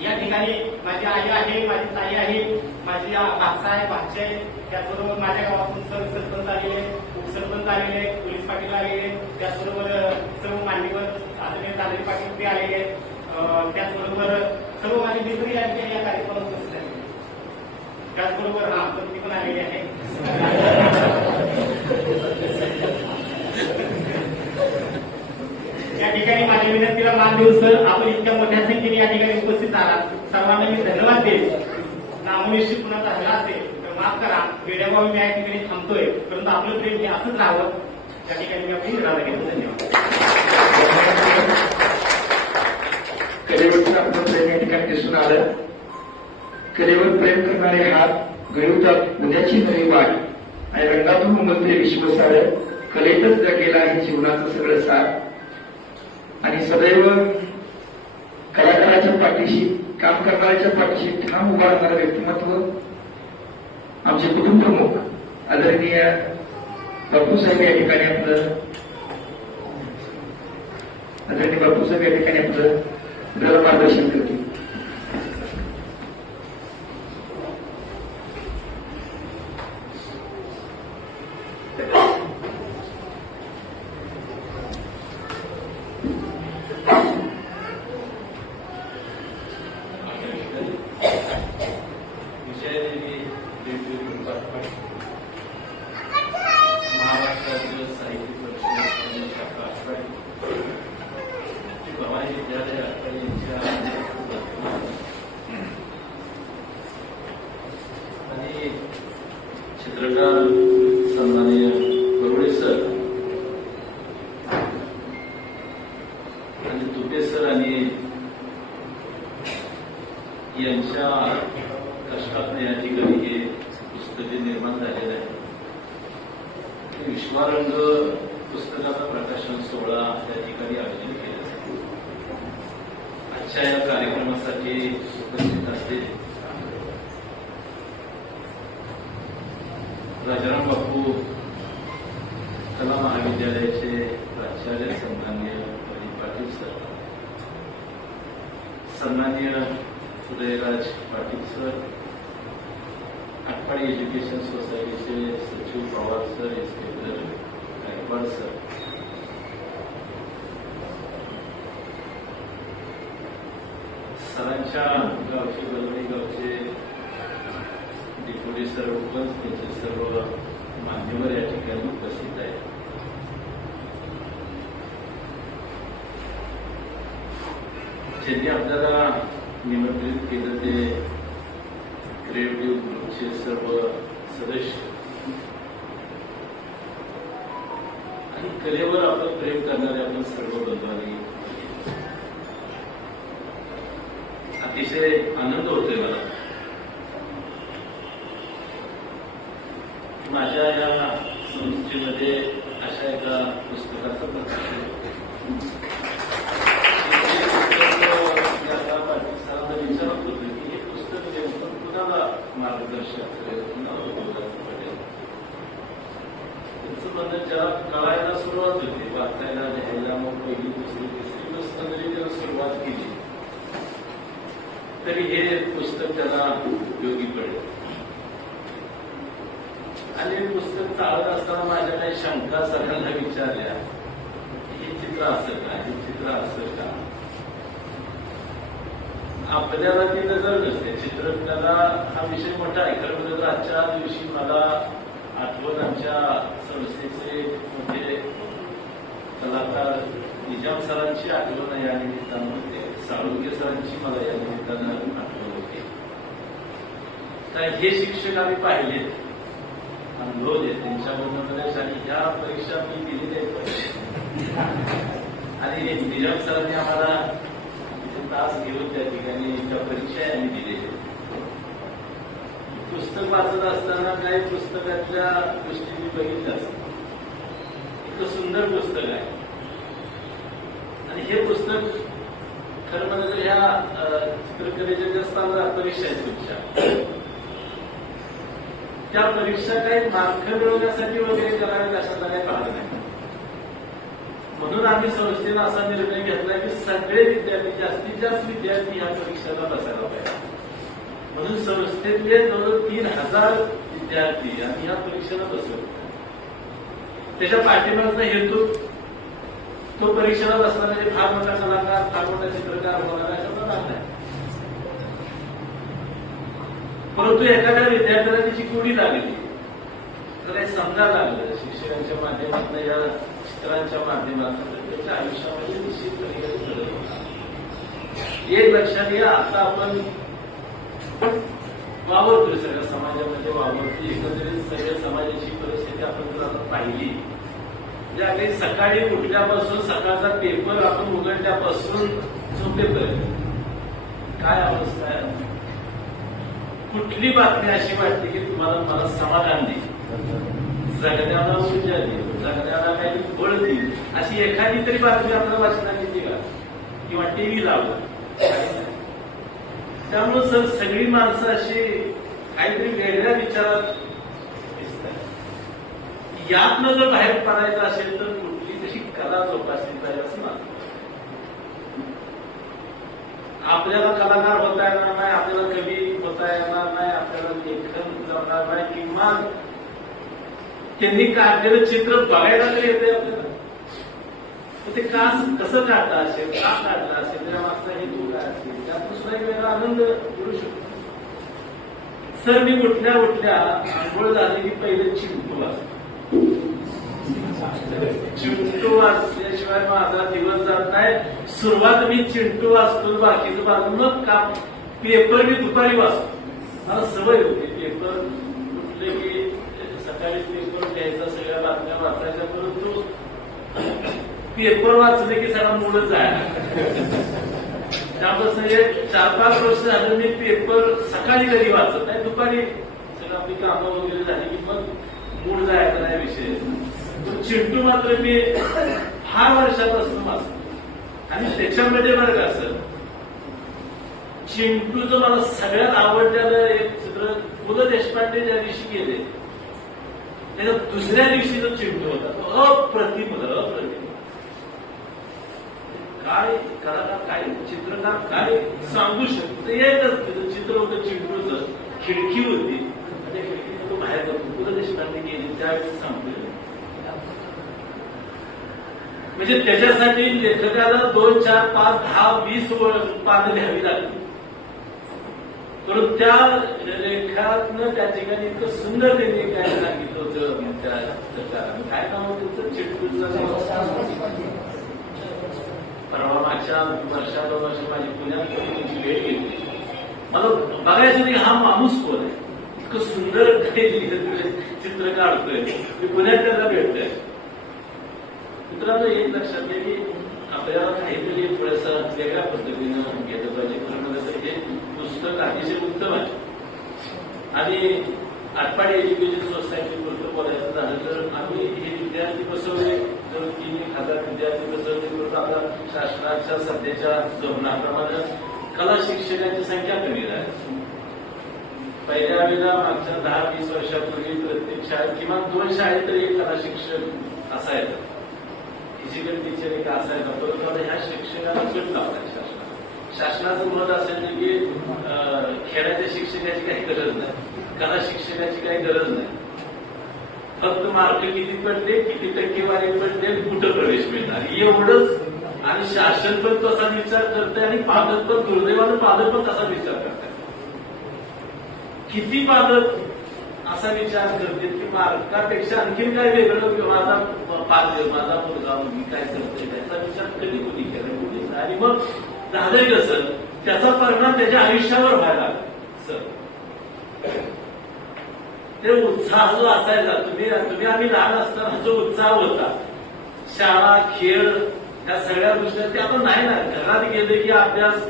या ठिकाणी माझी आई आहे, माझी ताई आहे, माझी भाचा आहे, भाचे आहे. त्याचबरोबर माझ्या गावातून सरपंच आलेले, उपसरपंच आलेले, पोलीस पाटील आलेले, त्याचबरोबर सर्व मान्यवर आदरणीय दादरी पाटील ते आलेले, त्याचबरोबर सर्व माझे मित्र या ठिकाणी या कार्यक्रमात उपस्थित आहेत. त्याचबरोबर रामपंथी पण आलेले आहे. या ठिकाणी माझ्या विनंतीला मान देऊन सर आपण इतक्या मोठ्या संख्येने या ठिकाणी उपस्थित आहात, सर्वांना मी धन्यवाद देईल. नामोनिश्चित कुणाचा हल्ला असेल तर माफ करा, वेड्याभावी मी या ठिकाणी थांबतोय, परंतु आपलं प्रेम हे असंच राहावं या ठिकाणी मी आपली इरादा घेतो. धन्यवाद. कलेवरचं आपलं प्रेम या ठिकाणी दिसून आलं. कलेवर प्रेम करणारे हात घडवतात उद्याची नवी वाट आणि रंगातून उमलते विश्वसार कलेतच जगलेलं आहे जीवनाचं सगळं सार आणि सदैव कलाकाराच्या पाठीशी काम करणाऱ्याच्या पाठीशी ठाम उभा राहणारं व्यक्तिमत्व आमचे कुटुंब प्रमुख आदरणीय बापूसाहेब या ठिकाणी आपलं मार्गदर्शन करतील. महाराष्ट्रातील साहित्य परिषद भवानी विद्यालय आणि चित्रकार सन्माननीय बरोडे सर आणि तुपे सर आणि यांच्या कष्टातून या ठिकाणी हे पुस्तके निर्माण झालेलं आहे. विश्वारंग पुस्तकाचा प्रकाशन सोहळा त्या ठिकाणी आयोजित केला जातो. आजच्या या कार्यक्रमासाठी उपस्थित असलेले राजाराम बापू कला महाविद्यालयाचे प्राचार्य सन्माननीय अनिल पाटील सर, सन्माननीय उदयराज पाटील सर, आटपाडी एज्युकेशन सोसायटीचे सचिव Pawar sir, inspector Gaikwad sir, सरांच्या गावचे बलवडी गावचे डिप्युटी सरपंच, त्यांचे सर्व मान्यवर या ठिकाणी उपस्थित आहेत. ज्यांनी आपल्याला निमंत्रित केलं ते क्रिएटिव्ह ग्रुपचे सर्व सदस्य आणि कलेवर आपण प्रेम करणारे आपण सर्व बंधूंनी अतिशय आनंद होतोय मला. माझ्या या संस्थेमध्ये अशा एका पुस्तकाचं प्रकाशन विचारत होते की हे पुस्तक नेमकं कुणाला मार्गदर्शक करेल, कुणाला उपयोगाचं पडेल. त्यांचं म्हणणं ज्याला कळायला सुरुवात होती, वाचायला लिहायला, मग पहिली दुसरी तिसरी पुस्तक जरी त्याला सुरुवात केली तरी हे पुस्तक त्याला उपयोगी पडेल. आणि हे पुस्तक चालत असताना माझ्या काही शंका सगळ्यांना विचारल्या, हे चित्र असं का, हे चित्र असं का. आपल्याला ती नजर नसते. चित्रकला हा विषय मोठा आहे. खरं म्हणजे आजच्या दिवशी मला आठवण आमच्या संस्थेचे मोठे कलाकार निजाम सरांची आठवण आहे. या निमित्तानं होते साळुंके सरांची मला या निमित्तानं आठवण होते. तर हे शिक्षक आम्ही पाहिले, अनुभवले त्यांच्याबरोबर. आणि ह्या परीक्षा मी दिलेल्या आहेत आणि निजाम सरांनी आम्हाला तास घेऊन त्या ठिकाणी त्या परीक्षा आम्ही दिलेल्या. पुस्तक वाचत असताना काही पुस्तकाच्या दृष्टीने बघितलं असतं. इतकं सुंदर पुस्तक आहे आणि हे पुस्तक खरं म्हणजे ह्या चित्रकलेच्या ज्या स्पर्धा परीक्षा आहेत तुमच्या, त्या परीक्षा काही मार्क मिळवण्यासाठी वगैरे कराव्यात अशातला काही भाग नाही. म्हणून आम्ही संस्थेनं असा निर्णय घेतला की सगळे विद्यार्थी, जास्तीत जास्त विद्यार्थी ह्या परीक्षेला बसायला पाहिजे. म्हणून संस्थेतले जवळजवळ 3000 विद्यार्थी आम्ही ह्या परीक्षेला बसवतो. त्याच्या पाठीमागचा हेतू तो परीक्षेला बसणारे फार मोठा कलाकार, फार मोठा चित्रकार होणार अशाचा नाही. परंतु एखाद्या विद्यार्थ्याला त्याची गोडी लागली, तर काही समजायला लागलं शिक्षकांच्या माध्यमातून, या चित्रांच्या माध्यमातून, त्याच्या आयुष्यामध्ये निश्चितपणे बदल होणार. एक लक्षात घ्या, आता आपण वावरतोय, सगळ्या समाजामध्ये वावरतोय. एकंदरीत सगळ्या समाजाची परिस्थिती आपण जर आता पाहिली, म्हणजे अगदी सकाळी उठल्यापासून सकाळचा पेपर आपण उघडल्यापासून झोपेपर्यंत काय अवस्था आहे. कुठली बातमी अशी वाटते की तुम्हाला मला समाधान देईल, जगण्याला ऊर्जा देईल, जगण्याला काही बळ देईल, अशी एखादी तरी बातमी आपल्याला वाचनात येते का? किंवा टीव्ही लावलं. त्यामुळे सर सगळी माणसं अशी काहीतरी वेगळ्या विचारात दिसतात. यातनं जर बाहेर पडायचं असेल तर कुठली तशी कला जोपासली पाहिजे असं मला. आपल्याला कलाकार होता येणार नाही, आपल्याला कवी होता येणार नाही, आपल्याला लेखन जमणार नाही, किंवा त्यांनी काढलेलं चित्र बघायला तरी येते आपल्याला. ते कसं काढलं असेल, का काढलं असेल, त्या मागचा हेतू काय असेल, त्यातून सुद्धा एक वेगळा आनंद मिळू शकतो. सर मी उठल्या आंघोळ झाली की पहिले चिंटू वाचतो. चिंटू वाचल्याशिवाय माझा दिवस जात नाही. सुरुवात मी चिंटू वाचतो, बाकीचं बाजून काम. पेपर मी दुपारी वाचतो, मला सवय होती. पेपर उठले की सकाळी पेपर घ्यायचा, सगळ्या बातम्या वाचायच्या, परंतु पेपर वाचले की सगळा मूडच जायला. त्यापासून एक 4-5 वर्ष झालं मी पेपर सकाळी कधी वाचत नाही, दुपारी सगळं आपली कामं वगैरे झाली की मग मूड जायचा नाही विषय. चिंटू मात्र मी फार वर्षापासून वाचतो. आणि त्याच्यामध्ये बरं का सर, चिंटूचं मला सगळ्यात आवडलेलं एक चित्र पु ल देशपांडे ज्या दिवशी गेले त्याच्या दुसऱ्या दिवशी जो चिंटू होता, अप्रतिम होता, अप्रतिम. काय कलाकार, काय चित्रकार, काय सांगू शकतो. एकच चित्र होतं चिंटूचं, खिडकी होती, त्या खिडकीतून तो बाहेर जातो. पु ल देशपांडे गेली त्यावेळेस सांगतो. म्हणजे त्याच्यासाठी लेखकाला 2, 4, 5, 10, 20 पानं लिहावी लागली. परंतु त्या लेखातनं त्या ठिकाणी इतकं सुंदर त्यांनी काय सांगितलं होतं. त्या काय नाव होतं चिंटूचं. परवा मागच्या वर्षा 2 वर्ष माझी पुण्यात त्यांची भेट घेतली. मला बघायचं नाही हा माणूस कोण आहे, इतकं सुंदर चित्र काढतोय. मी पुण्यात त्याला भेटतोय. मित्रांनो एक लक्षात घ्या की आपल्याला काहीतरी थोडंसं वेगळ्या पद्धतीनं घेतलं पाहिजे. खरं म्हणजे हे पुस्तक अतिशय उत्तम आहे. आणि आटपाडी एज्युकेशन सोसायटी पुस्तक बोलायचं झालं तर आम्ही हे विद्यार्थी बसवले, जर 3,000 विद्यार्थी बसवले तर आता शासनाच्या सध्याच्या धोरणाप्रमाणे कला शिक्षकांची संख्या कमी झाली. पहिल्या वेळेला मागच्या 10-20 वर्षापूर्वी प्रत्येक शाळेत किमान 2 शाळेत तरी एक कला शिक्षक असायचा, फिजिकल टीचर एक असायचा. परंतु आता ह्या शिक्षकाला सुट लावतात. शासनाचं मत असेल की खेळाच्या शिक्षकाची काही गरज नाही, कला शिक्षकाची काही गरज नाही, फक्त मार्क किती पडले, किती टक्केवारी पडले, कुठं प्रवेश मिळणार एवढंच. आणि शासन पण तसा विचार करतंय आणि पालक पण, दुर्दैवानं पालक पण तसा विचार करतात. किती पालक असा विचार करते की मार्कापेक्षा आणखीन काय वेगळं माझा मुलगा मुलगी काय करते त्याचा विचार कधी कुणी केला, कुणीच. आणि मग झालंय कसं, त्याचा परिणाम त्याच्या आयुष्यावर व्हायला सर. ते उत्साह जो असायचा, तुम्ही आम्ही लहान असताना जो उत्साह होता, शाळा खेळ या सगळ्या गोष्टी ते आता नाही ना. घरात गेले की अभ्यास,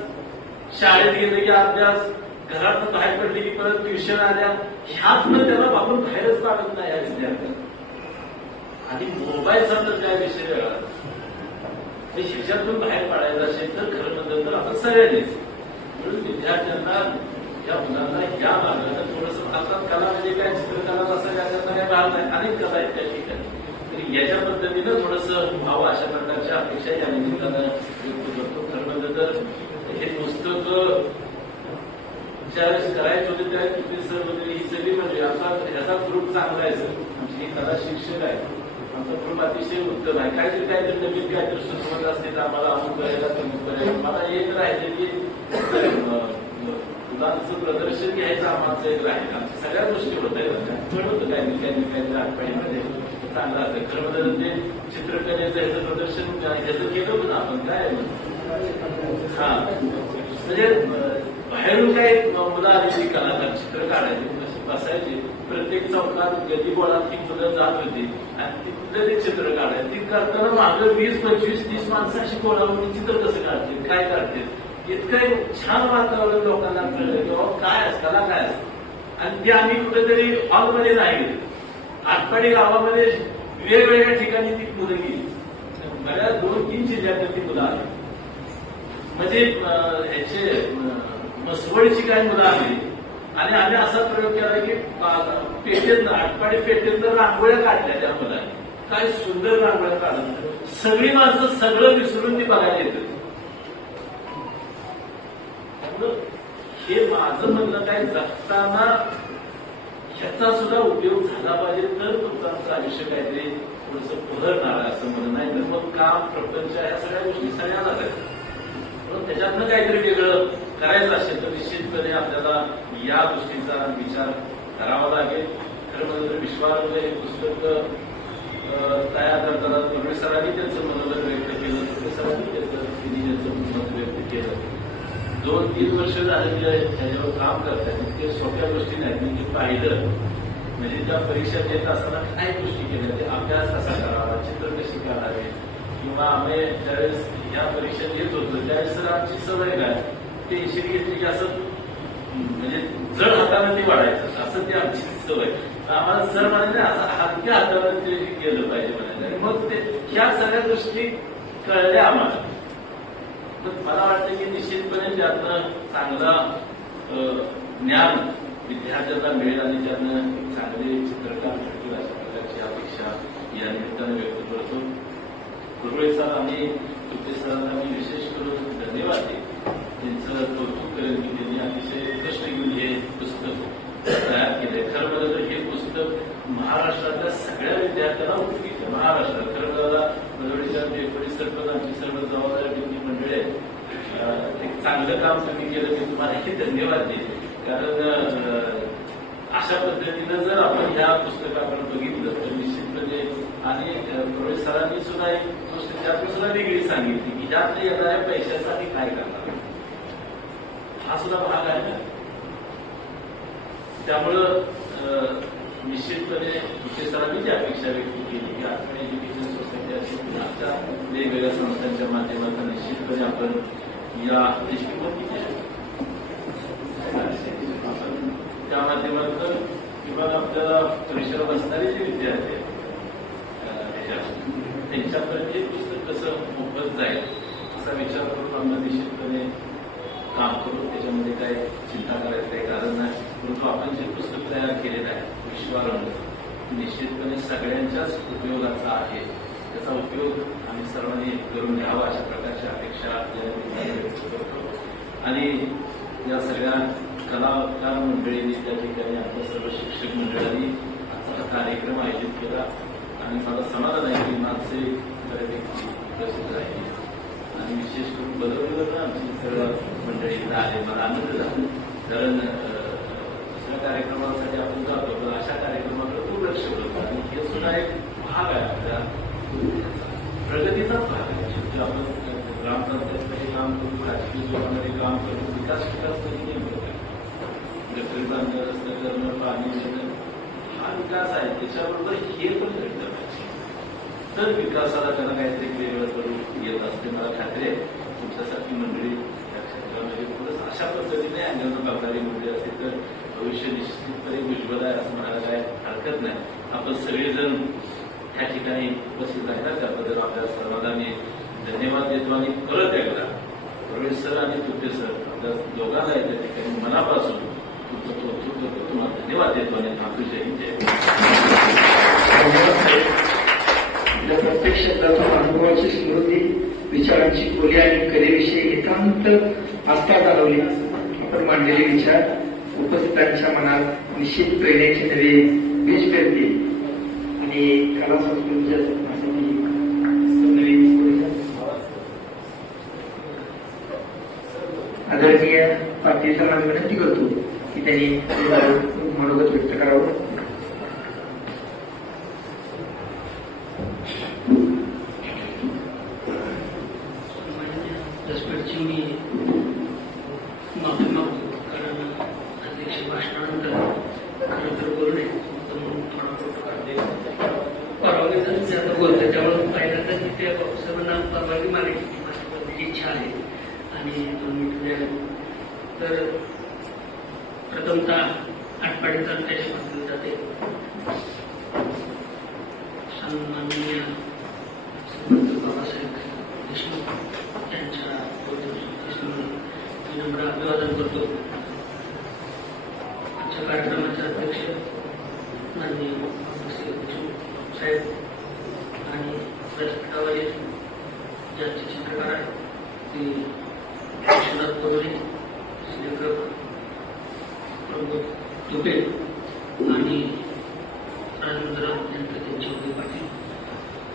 शाळेत गेले की अभ्यास, घरातून बाहेर पडले की परत ट्युशन आल्या, ह्यातनं त्याला आपण बाहेरच काढत नाही या विद्यार्थ्यांना. आणि मोबाईलचा तर काय विषय वेगळा. शिक्षणातून बाहेर पाडायचं असेल तर खरं म्हणलं तर आपण सगळ्यांनीच म्हणून विद्यार्थ्यांना, या मुलांना या मार्गाने थोडंसं, आता कला म्हणजे काय चित्रकला असं याच्यात काय भाग नाही, अनेक कला आहेत त्या ठिकाणी. तर याच्या पद्धतीनं थोडंसं व्हावं अशा प्रकारच्या अपेक्षा या निमित्तानं व्यक्त करतो. खरं म्हणलं तर हे पुस्तक ज्यावेळेस करायचं होतं त्यावेळेस किती सर वगैरे ही सगळी म्हणजे आमचा ह्याचा ग्रुप चांगला आहे सर. आमची कला शिक्षक आहे, आमचा ग्रुप अतिशय उत्तम आहे. काहीतरी नवीन काहीतरी सुचवत असते तर आम्हाला अमुक करायला कमी करायला. मला एक राहिले की मुलांचं प्रदर्शन घ्यायचं आम्हाला एक राहील. आमच्या सगळ्या गोष्टी होत आहेत, होतं काहीतरी आठवणीमध्ये चांगलं असतं. खरं म्हणजे ते चित्रकलेचं ह्याचं प्रदर्शन ह्याचं केलं होतं ना आपण काय हा म्हणजे बाहेरून काय मुलं आली कलाकार चित्र काढायचे, बसायचे प्रत्येक चौकात गतीबोळात ती मुलं जात होती आणि तिथलं ते चित्र काढायचे. ती करताना मागं 20, 25, 30 माणसांशी बोलावून चित्र कसं काढतील, काय काढतील, इतकं छान वातावरण लोकांना कळलं की बाबा काय असतं, कला काय असतं. आणि ते आम्ही कुठेतरी हॉलमध्ये नाही गेलो, आटपाडी गावामध्ये वेगवेगळ्या ठिकाणी ती मुलं गेली. बऱ्याच 2-3 जिल्ह्यात ती मुलं आली. म्हणजे ह्याचे मसवडची काही मुलं आली आणि आम्ही असा प्रयोग केला की पेटेत आटपाडी पेटेत रांगोळ्या काढल्या त्या मुलांनी. काय सुंदर रांगोळ्या काढल्या. सगळी माणसं सगळं विसरून ती बघायला येतात. हे माझं म्हणणं काय, जगताना ह्याचा सुद्धा उपयोग झाला पाहिजे तर तुमचं आयुष्य काहीतरी थोडंसं बहरणार असं म्हणणं नाही. तर मग काम, प्रपंच या सगळ्या गोष्टी सगळ्या झाल्या. पण त्याच्यातनं काहीतरी वेगळं करायचं असेल तर निश्चितपणे आपल्याला या गोष्टीचा विचार करावा लागेल. खरं म्हणजे तर विश्वास हे पुस्तक तयार करताना परमेश्वर सरांनी त्यांचं मनोबल व्यक्त केलं, सरांनी त्यांचं मत व्यक्त केलं. 2-3 वर्ष झालेले त्याच्यावर काम करतात. ते सोप्या गोष्टी नाहीत. मी ते पाहिलं म्हणजे त्या परीक्षा देत असताना काय गोष्टी केल्या, ते अभ्यास कसा करावा, चित्र कशी काढावे, किंवा आम्ही ज्यावेळेस या परीक्षा देत होतो त्यावेळेस सर आमची सवय काय, ते इशे घेतली की असं म्हणजे जड हाताने ते वाढायचं, असं ती आमची सवय. आम्हाला सर म्हणाले असं हलक्या हाताने ते गेलं पाहिजे म्हणाले. मग ते ह्या सगळ्या गोष्टी कळल्या आम्हाला. मला वाटतं की निश्चितपणे त्यातनं चांगला ज्ञान विद्यार्थ्यांना मिळेल आणि त्यातनं चांगले चित्रकार भेटतील अशा प्रकारची अपेक्षा या निमित्ताने व्यक्त करतो. कुरळे सर आणि तुपे सरांना मी विशेष करून धन्यवाद देईन. त्यांचं कौतुक करेन की त्यांनी अतिशय कष्ट घेऊन हे पुस्तक तयार केले. खरं म्हणजे तर हे पुस्तक महाराष्ट्रातल्या सगळ्या विद्यार्थ्यांना उपयोगी आहे. महाराष्ट्रात खरं मला मदवडीच्या डेपुटी सरपंच आमची सर्व जबाबदारी मंडळी आहे. एक चांगलं काम तुम्ही केलं मी तुम्हालाही धन्यवाद देईन. कारण अशा पद्धतीनं जर आपण ह्या पुस्तकाकडे बघितलं तर निश्चितपणे आणि कुरळे सरांनी सुद्धा एक गोष्ट त्यातून सुद्धा वेगळी सांगितली की त्यात येणाऱ्या पैशासाठी काय करणार, हा सुद्धा भाग आहे ना. त्यामुळं निश्चितपणे विशेष सरांनी जी अपेक्षा व्यक्त केली की आपण एज्युकेशन सोसायटी असेल आमच्या वेगवेगळ्या संस्थांच्या माध्यमातून निश्चितपणे आपण या त्या माध्यमातून किंवा आपल्याला परीक्षेला बसणारे जे विद्यार्थी आहेत त्यांच्यापर्यंत हे पुस्तक कसं मोफत जाईल असा विचार करून आम्हाला निश्चितपणे काम करू. त्याच्यामध्ये काय चिंता करायचं काही कारण नाही. परंतु आपण जे पुस्तक तयार केलेलं आहे विश्वारंभ निश्चितपणे सगळ्यांच्याच उपयोगाचा आहे. त्याचा उपयोग आम्ही सर्वांनी करून घ्यावा अशा प्रकारची अपेक्षा व्यक्त करतो. आणि या सगळ्या कलाकार मंडळींनी त्या ठिकाणी आपल्या सर्व शिक्षक मंडळांनी आजचा कार्यक्रम आयोजित केला आणि मला समाधान आहे की माणसे बऱ्यापैकी प्रसिद्ध राहिली आणि विशेष करून बदलवलं आमची सर्व मंडळी आले. मला आनंद झाला. कारण दुसऱ्या कार्यक्रमासाठी आपण जातो पण अशा कार्यक्रमाकडे दुर्लक्ष करतो आणि हे सुद्धा एक भाग आहे आपल्या प्रगतीचाच भाग आहे. म्हणजे आपण ग्रामपंचायतमध्ये काम करू, राजकीय जीवनामध्ये काम करू, विकास कधी नेमकं गटरी बांधणं, रस्ते करणं, पाणी देणं हा विकास आहे. त्याच्याबरोबर हे पण घडलं पाहिजे तर विकासाला त्यांना काहीतरी वेगळं करून येत असते. मला खात्री आहे तुमच्यासारखी मंडळी या क्षेत्रामध्ये थोडंसं अशा पद्धतीने अँगलनं बघणारी मंडळी असेल तर भविष्य निश्चितपणे उज्ज्वल आहे असं म्हणायला काय हरकत नाही. आपण सगळेजण ह्या ठिकाणी उपस्थित राहतात त्याबद्दल आपल्या सर्वांना मी धन्यवाद देतो. आणि परत एकदा कुरळे सर आणि तुपे सर आपल्या दोघांना त्या ठिकाणी मनापासून तुमचं कौतुक करतो, तुम्हाला धन्यवाद देतो आणि आपली जय आपल्या प्रत्येक क्षेत्रातून अनुभवाची स्मृती, विचारांची खोली आणि कलेविषयी एकांत आस्था जाणवली. आपण मांडलेले विचार उपस्थितांच्या मनात निश्चित प्रेरणेचे नवे बीज पेरतील आणि कला संस्कृतीच्या जपण्यासाठी आदरणीय पाटील सरांना विनंती करतो की त्यांनी मनोगत व्यक्त करावं. दसपटची मी माफी मागतो कारण अध्यक्ष भाषणानंतर खरं तर बोलू नये म्हणून थोडा परवानगी झाली आता बोलतोय. त्यामुळे पहिल्यांदा तिथे सर्वांना परवानगी मागायची माझ्या पद्धतीची इच्छा आहे आणि 2 मिनिटं द्यावी. तर प्रथमतः आटपाडी तालुक्याची मागणी जाते. माननीय श्रीमंत बाबासाहेब देशमुख यांच्या विनम्र अभिवादन करतो. आजच्या कार्यक्रमाचे अध्यक्ष माननीय श्री देशमुख साहेब आणि व्यासपीठावरील ज्यांचे चित्रकार आहेत ते विश्वनाथ पवरे, लेखक प्रमोद तुपे आणि राजेंद्र त्यांचे उदय पाटील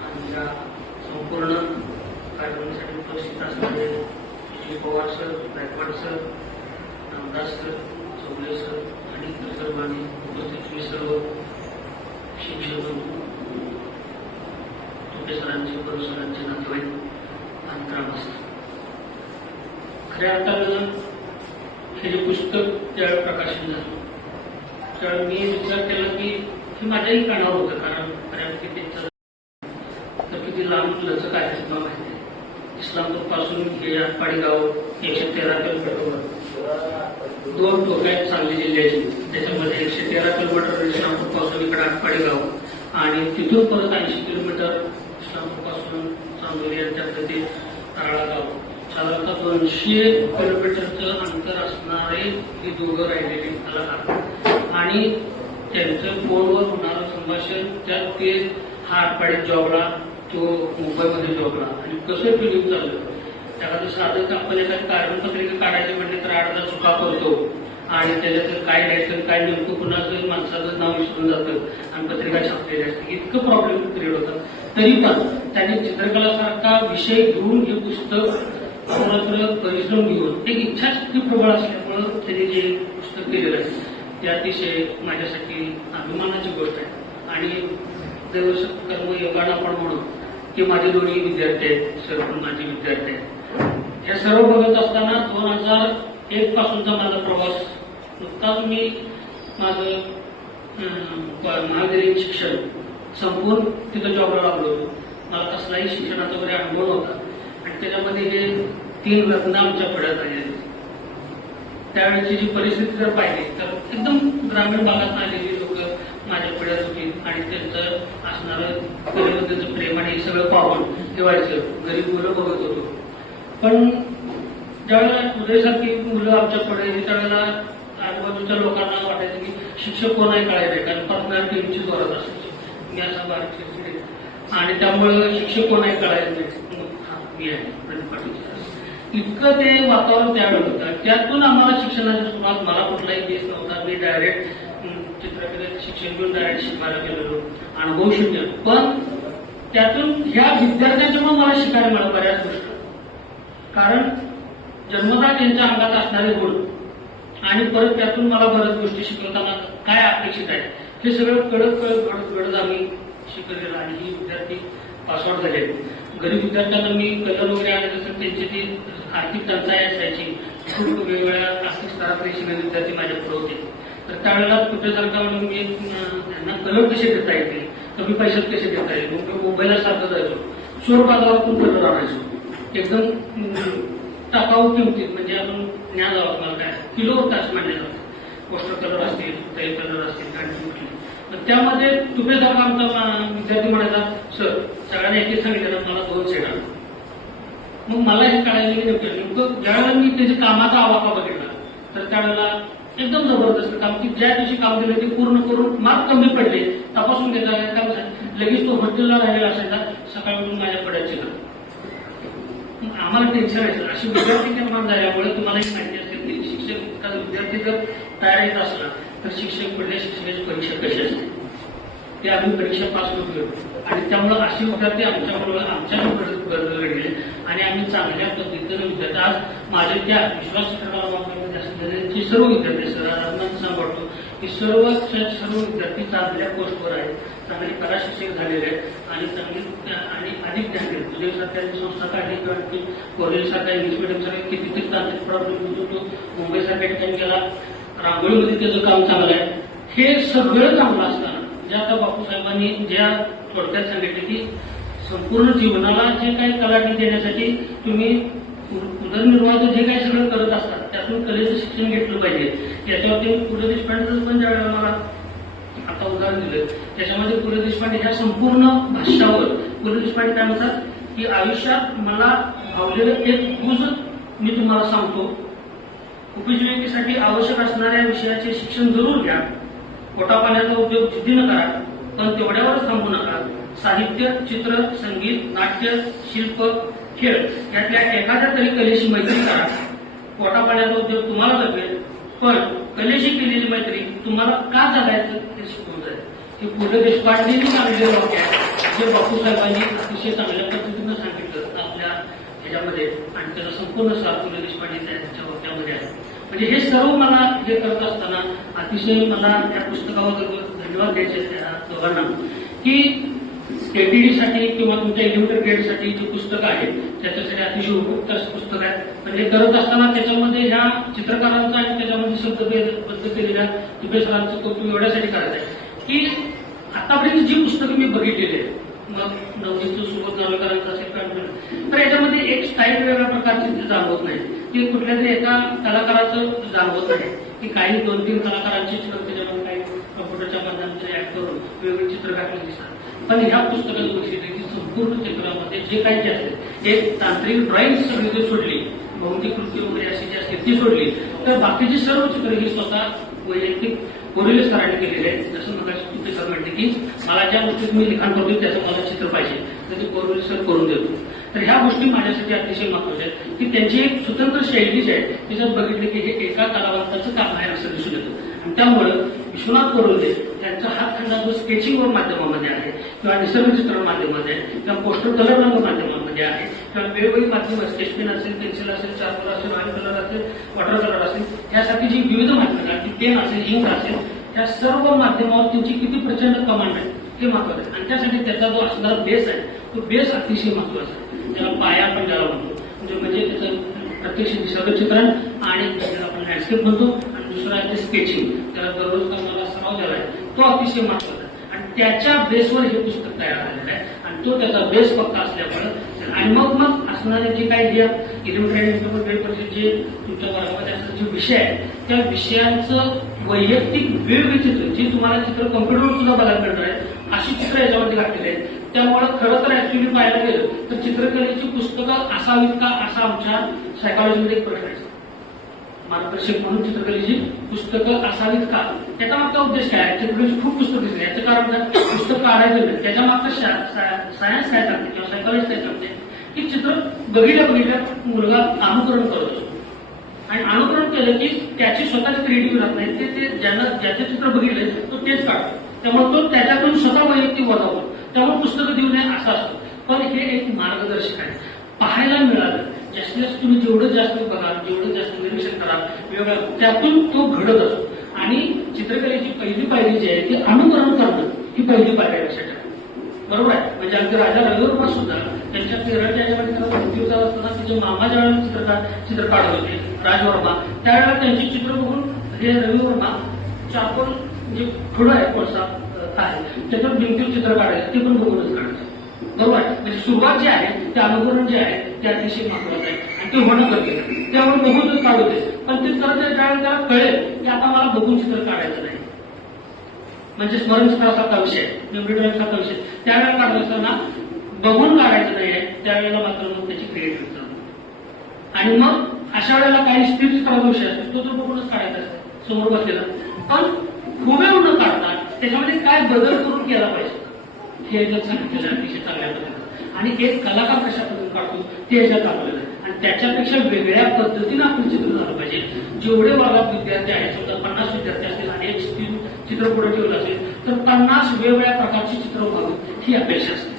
आणि या संपूर्ण कार्यक्रमासाठी उपस्थित असणारे Shri Pawar sir, Gaikwad sir, Ramdas sir, Chougule sir आणि इतर सर्वांनी उपस्थित सर्व शिक्षक तुपे सरांचे, परू सरांचे नातेवाईक आणि ग्रामस्थ. खऱ्या अर्थानं हे जे पुस्तक ज्यावेळी प्रकाशित झालं त्यावेळी मी विचार केला की हे माझ्याही कानावर होतं, कारण खऱ्यापैकी त्याचं तर किती लांब लचक आहे सुद्धा माहिती आहे. इस्लामपूर पासून हे आटपाडी गाव 113 किलोमीटरवर 2 टोक आहेत सांगली जिल्ह्याची. त्याच्यामध्ये 113 किलोमीटर इस्लामपूर पासून इकडे आटपाडी गाव आणि तिथून परत 80 किलोमीटर इस्लामपूर पासून चांदोली यांच्याकडे ते ताराळा गाव. साधारणतः 200 किलोमीटरचं अंतर असणारे हे दोघं राहिलेले कलाकार आणि त्यांचं फोनवर होणारं संभाषण, त्यात ते हा आटपाडीत जॉबला, तो मुंबईमध्ये जॉबला आणि कसं फिलिंग चाललं. एखादं साधं आपण एखादी कार्यपत्रिका काढायची म्हणजे तर 8-10 चुका करतो आणि त्याच्यात काय द्यायचं, काय नेमकं कुणाचं माणसाचं नाव विसरून जातं आणि पत्रिका छापलेली असते. इतकं प्रॉब्लेम क्रिएट होतात. तरी पण त्यांनी चित्रकलासारखा विषय घेऊन हे पुस्तक अहोरात्र परिश्रम घेऊन एक इच्छाशक्ती प्रबळ असल्यामुळं त्यांनी जे पुस्तक केलेलं आहे ते अतिशय माझ्यासाठी अभिमानाची गोष्ट आहे. आणि कर्म योगानं आपण म्हणू की माझे दोन्ही विद्यार्थी आहेत, सर्व माझे विद्यार्थी आहेत. हे सर्व बघत असताना 2001 पासूनचा माझा प्रवास, नुकताच मी माझं महाविद्यालयीन शिक्षण संपून तिथं जॉबला लागलो होतो. मला कसलाही शिक्षणाचा वगैरे अनुभव नव्हता आणि त्याच्यामध्ये हे 3 रत्न आमच्या पुढ्यात आले. त्यावेळेची जी परिस्थिती जर पाहिली तर एकदम ग्रामीण भागात आलेली लोक माझ्या पुढ्यात होती आणि त्यांचं असणारं कलेबद्दलचं प्रेम आणि सगळं पाहून ठेवायचं. गरीब मुलं बघत होतो. पण ज्यावेळेला उदयसारखी मुलं आमच्या पुढे त्यावेळेला आजूबाजूच्या लोकांना वाटायचं की शिक्षक कोण आहे कळायचं, कारण पर्सनॅलिटी टीमची जोरात असायची. मी असा बारीक शिक्षक आणि त्यामुळं शिक्षक कोण आहे कळायचं नाही. मी आहे प्रदीप पाटील. इतकं ते वातावरण त्यावेळेस होतं. त्यातून आम्हाला शिक्षणाची सुरुवात, मला कुठलाही बेस नव्हता. मी डायरेक्ट चित्रकलेत शिक्षण घेऊन डायरेक्ट शिकवायला गेलेलो, अनुभव शून्य. पण त्यातून ह्या विद्यार्थ्यांच्यामुळे मला शिकायला मिळालं बऱ्याच गोष्टी. कारण जन्मतः त्यांच्या अंगात असणारे गुण आणि परत त्यातून मला बऱ्याच गोष्टी शिकवताना काय अपेक्षित आहे हे सगळं कळत आम्ही शिकवलेलं. आणि ही विद्यार्थी पासआउट झाले. गरीब विद्यार्थ्यांना मी कलर वगैरे आले तसं त्यांची ती आर्थिक टंचाई असायची. खूप वेगवेगळ्या आर्थिक स्तरातले शिकणारे विद्यार्थी माझ्या पुढे होते. तर त्यावेळेला कुठेसारखा म्हणून मी त्यांना कलर कसे देता येतील, कमी पैशात कसे देता येईल. मुंबईला सारखं जायचो, 100 बाजारातून कलर आणायचो एकदम टाकाऊ किमतीत. म्हणजे आपण ज्ञान जावं मला काय किलोवर तास मांडले जातात. पोस्टर कलर असतील, तैल कलर असतील, आणखी कुठले. तर त्यामध्ये तुपेसारखा आमचा विद्यार्थी म्हणायचा, सर सगळ्यांना एक सांगितलं मला 2 सेट आणा. मग मला हे कळायला नेमकं ज्यावेळेला मी त्याच्या कामाचा आवाका बघितला तर त्यावेळेला एकदम जबरदस्त काम की ज्या दिवशी काम दिलं ते पूर्ण करून मार्क कमी पडले, तपासून घेतला काम लगेच तो हॉस्टेलला राहिलेला असायचा. सकाळी उठून माझ्या पडायचे आम्हाला टेन्शन यायचं. अशी विद्यार्थी निर्माण झाल्यामुळे तुम्हालाही माहिती असते की शिक्षक एखादा विद्यार्थी जर तयार येत असला तर शिक्षक पडल्या शिक्षणाची परीक्षा कशी असते ते आम्ही परीक्षा पास करून घेतो. आणि त्यामुळे असे विद्यार्थी आमच्याबरोबर आमच्या गरज घडले आणि आम्ही चांगल्या पद्धतीनं विद्यार्थी आज माझ्या त्या विश्वास चित्रकला सर्व विद्यार्थी सरांना सांभाळतो की सर्व विद्यार्थी चांगल्या पोस्टवर आहेत, चांगले कला शिक्षक झालेले आहेत आणि चांगली आणि अधिक ज्ञान देत. तुझे सरकारी संस्था काढली किंवा कॉलेजसारख्या इंग्लिश मिडियमसारख्या कितीतरी तांत्रिक प्रॉब्लेम होतो. तो मुंबईसारख्या ठिकाणी गेला, रांगोळीमध्ये त्याचं काम चांगलं आहे. हे सगळं चांगलं असताना ज्या आता बापूसाहेबांनी ज्या थोडक्यात सांगितले की संपूर्ण जीवनाला जे काही कलाटी देण्यासाठी तुम्ही उदरनिर्वाहाचं जे काही सगळं करत असतात त्यातून कलेचं शिक्षण घेतलं पाहिजे. याच्यावरती पुढे देशपांडेच पण ज्यावेळेला मला आता उदाहरण दिलं, त्याच्यामध्ये पु ल देशपांडे ह्या संपूर्ण भाष्यावर पु ल देशपांडे काय म्हणतात की आयुष्यात मला भावलेलं एक गुज मी तुम्हाला सांगतो. उपजीविकेसाठी आवश्यक असणाऱ्या विषयाचे शिक्षण जरूर घ्या. पोटापाण्याचा उपयोग जिद्दीनं करा, पण तेवढ्यावरच थांबू नका. साहित्य, चित्र, संगीत, नाट्य, शिल्प, खेळ यातल्या एखाद्या तरी कलेशी मैत्री करा. पोटापाण्याचा उद्योग तुम्हाला जगेल, पण कलेशी केलेली मैत्री तुम्हाला का जगायचं हे शिकवून जाईल. हे पु ल देशपांडेंनी सांगितलेलं वाक्य आहे, जे बापूसाहेबांनी अतिशय चांगल्या पद्धतीनं सांगितलं आपल्या ह्याच्यामध्ये, आणि त्याचा संपूर्ण सार पु ल देशपांडे त्यांच्या वाक्यामध्ये आहे. म्हणजे हे सर्व मला हे करत असताना अतिशय मला या पुस्तकावर धन्यवाद द्यायचे त्या दोघांना की केटीडीसाठी किंवा तुमच्या एलिमेंटरी ग्रेडसाठी जे पुस्तकं आहेत त्याच्यासाठी अतिशय उपयुक्त असं पुस्तक आहे. पण हे करत असताना त्याच्यामध्ये ह्या चित्रकारांचं आणि त्याच्यामध्ये शब्दबद्ध केलेल्या तुपेसरांचं कौतुक एवढ्यासाठी करायचं आहे की आतापर्यंत जी पुस्तकं मी बघितलेली आहेत, मग नवनीतचं सुबोध नार्वेकरांचं असेल किंवा तर याच्यामध्ये एक स्टाईल वेगळ्या प्रकारची जाणवत नाही. ते कुठल्या तरी एका कलाकाराचं जाणवत नाही की काही 2-3 कलाकारांची चित्र त्याच्यामध्ये काही कॉम्प्युटरच्या माध्यमातून ऍड करून वेगवेगळे चित्र घातले दिसतात. पण ह्या पुस्तकाचं वैशिष्ट्य की संपूर्ण चित्रामध्ये जे काही जे असेल एक तांत्रिक ड्रॉइंग सगळी जर सोडली, भौतिक कृती वगैरे अशी जी असते ती सोडली, तर बाकीची सर्व चित्र ही स्वतः वैयक्तिक कोरेले सरांनी केलेले आहेत. जसं मग तुमचे सर म्हणते की मला ज्या गोष्टीत मी लिखाण करतो त्याचं मला चित्र पाहिजे तर ते कोरेले सर करून देतो. तर ह्या गोष्टी माझ्यासाठी अतिशय महत्वाच्या आहेत की त्यांची एक स्वतंत्र शैली जी आहे त्याच्यात बघितले की हे एका कलावंताचं काम आहे असं दिसून येतं. आणि त्यामुळं विश्वनाथ कोरोले त्यांचा हातखंडा जो स्केचिंग माध्यमामध्ये आहे किंवा निसर्ग चित्रण माध्यमामध्ये आहे किंवा पोस्टर कलर रंग माध्यमामध्ये आहे किंवा वेगवेगळी माध्यम स्केच पेन असेल, पेन्सिल असेल, चार्कोल असेल, ऑइल कलर असेल, वॉटर कलर असेल, यासाठी जी विविध माध्यमं आहेत, पेन असेल, इंक असेल, त्या सर्व माध्यमावर त्यांची किती प्रचंड कमांड आहे हे महत्वाचं आहे. आणि त्यासाठी त्याचा जो असणारा बेस आहे तो बेस अतिशय महत्वाचा आहे. त्याला पाया आपण ज्याला म्हणतो म्हणजे त्याचं प्रत्यक्ष निसर्ग चित्रण आणि त्याला आपण लँडस्केप म्हणतो, आणि दुसरा आहे ते स्केचिंग, त्याला दररोज करणारा सराव ज्याला आहे तो अतिशय महत्वाचा आहे. आणि त्याच्या बेसवर हे पुस्तक तयार झालेलं आहे आणि तो त्याचा बेस पक्का असल्यामुळे आणि मग असणारे जे काही जे इलेक्ट्रॉनिक जे तुमच्या वर्गामध्ये असणारे जे विषय आहेत त्या विषयांचं वैयक्तिक वेगवेगळी चित्र जी तुम्हाला चित्र कम्प्युटरवर सुद्धा बघायला मिळणार आहे अशी चित्र याच्यामध्ये घातलेली आहेत. त्यामुळे खरं तर ऍक्च्युली पाहायला गेलं तर चित्रकलेची पुस्तकं असावीत का असा आमच्या सायकॉलॉजीमध्ये एक प्रश्न आहे. मार्गदर्शक म्हणून चित्रकलेची पुस्तकं असावीत का, त्याचा मागचा उद्देश काय आहे. चित्रकलेची खूप पुस्तकं दिसली, याचं कारण काय, पुस्तक काढायचं नाही. त्याच्या मागचं सायन्स काय सांगते किंवा सायकॉलॉजी काय सांगते की चित्र बघितल्या मुलगा अनुकरण करत असतो आणि अनुकरण केलं की त्याची स्वतःची क्रिएटिव्ह राहत नाही, ते ज्याचं चित्र बघितलंय तो तेच काढतो. त्यामुळे तो त्याच्याकडून स्वतः वैयक्तिक वजावतो. त्यामुळे पुस्तकं देऊ नये असं असतं. पण हे एक मार्गदर्शक आहे. पाहायला मिळालं जास्तीत जास्त तुम्ही जेवढं जास्त बघा, जेवढं जास्त निरीक्षण करा वेगळं, त्यातून तो घडत असतो. आणि चित्रकलेची पहिली पायरी जी आहे ती अनुकरण करणं ही पहिली पायरी लक्षात ठेवा. बरोबर आहे. म्हणजे अगदी राजा रविवर्मा सुद्धा त्यांच्या केरळच्या याच्यामध्ये त्याला भरती जात असताना तिचे मामा ज्यावेळेला चित्र काढत होते राजवर्मा, त्यावेळेला त्यांची चित्र बघून हे रविवर्मा चारकोल जे थोडं आहे कोळसा आहे त्याच्यावर भिंतीवर चित्र काढायचं ते पण बघूनच काढायचं. बरोबर आहे. म्हणजे सुरुवात जी आहे ते अनुकरण जे आहे ते अतिशय महत्वाचं आहे आणि ते होणं गरजेचं आहे. त्यावर बघूनच काढू दे, पण ते करत ज्यावेळेला त्याला कळेल की आता मला बघून चित्र काढायचं नाही, म्हणजे स्मरणचित्रासारखा विषय, मेमरी ड्रॉइंगसारखा विषय, त्यावेळेला काढत असताना बघून काढायचं नाही आहे. त्यावेळेला मात्र मग त्याची क्रिएटिव्हिटी आणि मग अशा वेळेला काही स्थिर चित्राचा विषय असतो तो बघूनच काढायचा असतो समोर बसलेला. पण हुबेहूब न काढता त्याच्यामध्ये काय बदल करून केला पाहिजे हे याच्यात सांगितलेलं आहे अतिशय चांगल्या पद्धतीने. आणि एक कलाकार कशा पद्धतीने काढतो ते याच्यात दाखवलेलं आहे. आणि त्याच्यापेक्षा वेगळ्या पद्धतीनं आपण चित्र झालं पाहिजे. जेवढे वर्गात विद्यार्थी आहेत, समजा 50 विद्यार्थी असतील आणि एक चित्र पुढे ठेवलं असेल तर 50 वेगवेगळ्या प्रकारची चित्र व्हावी ही अपेक्षा असते.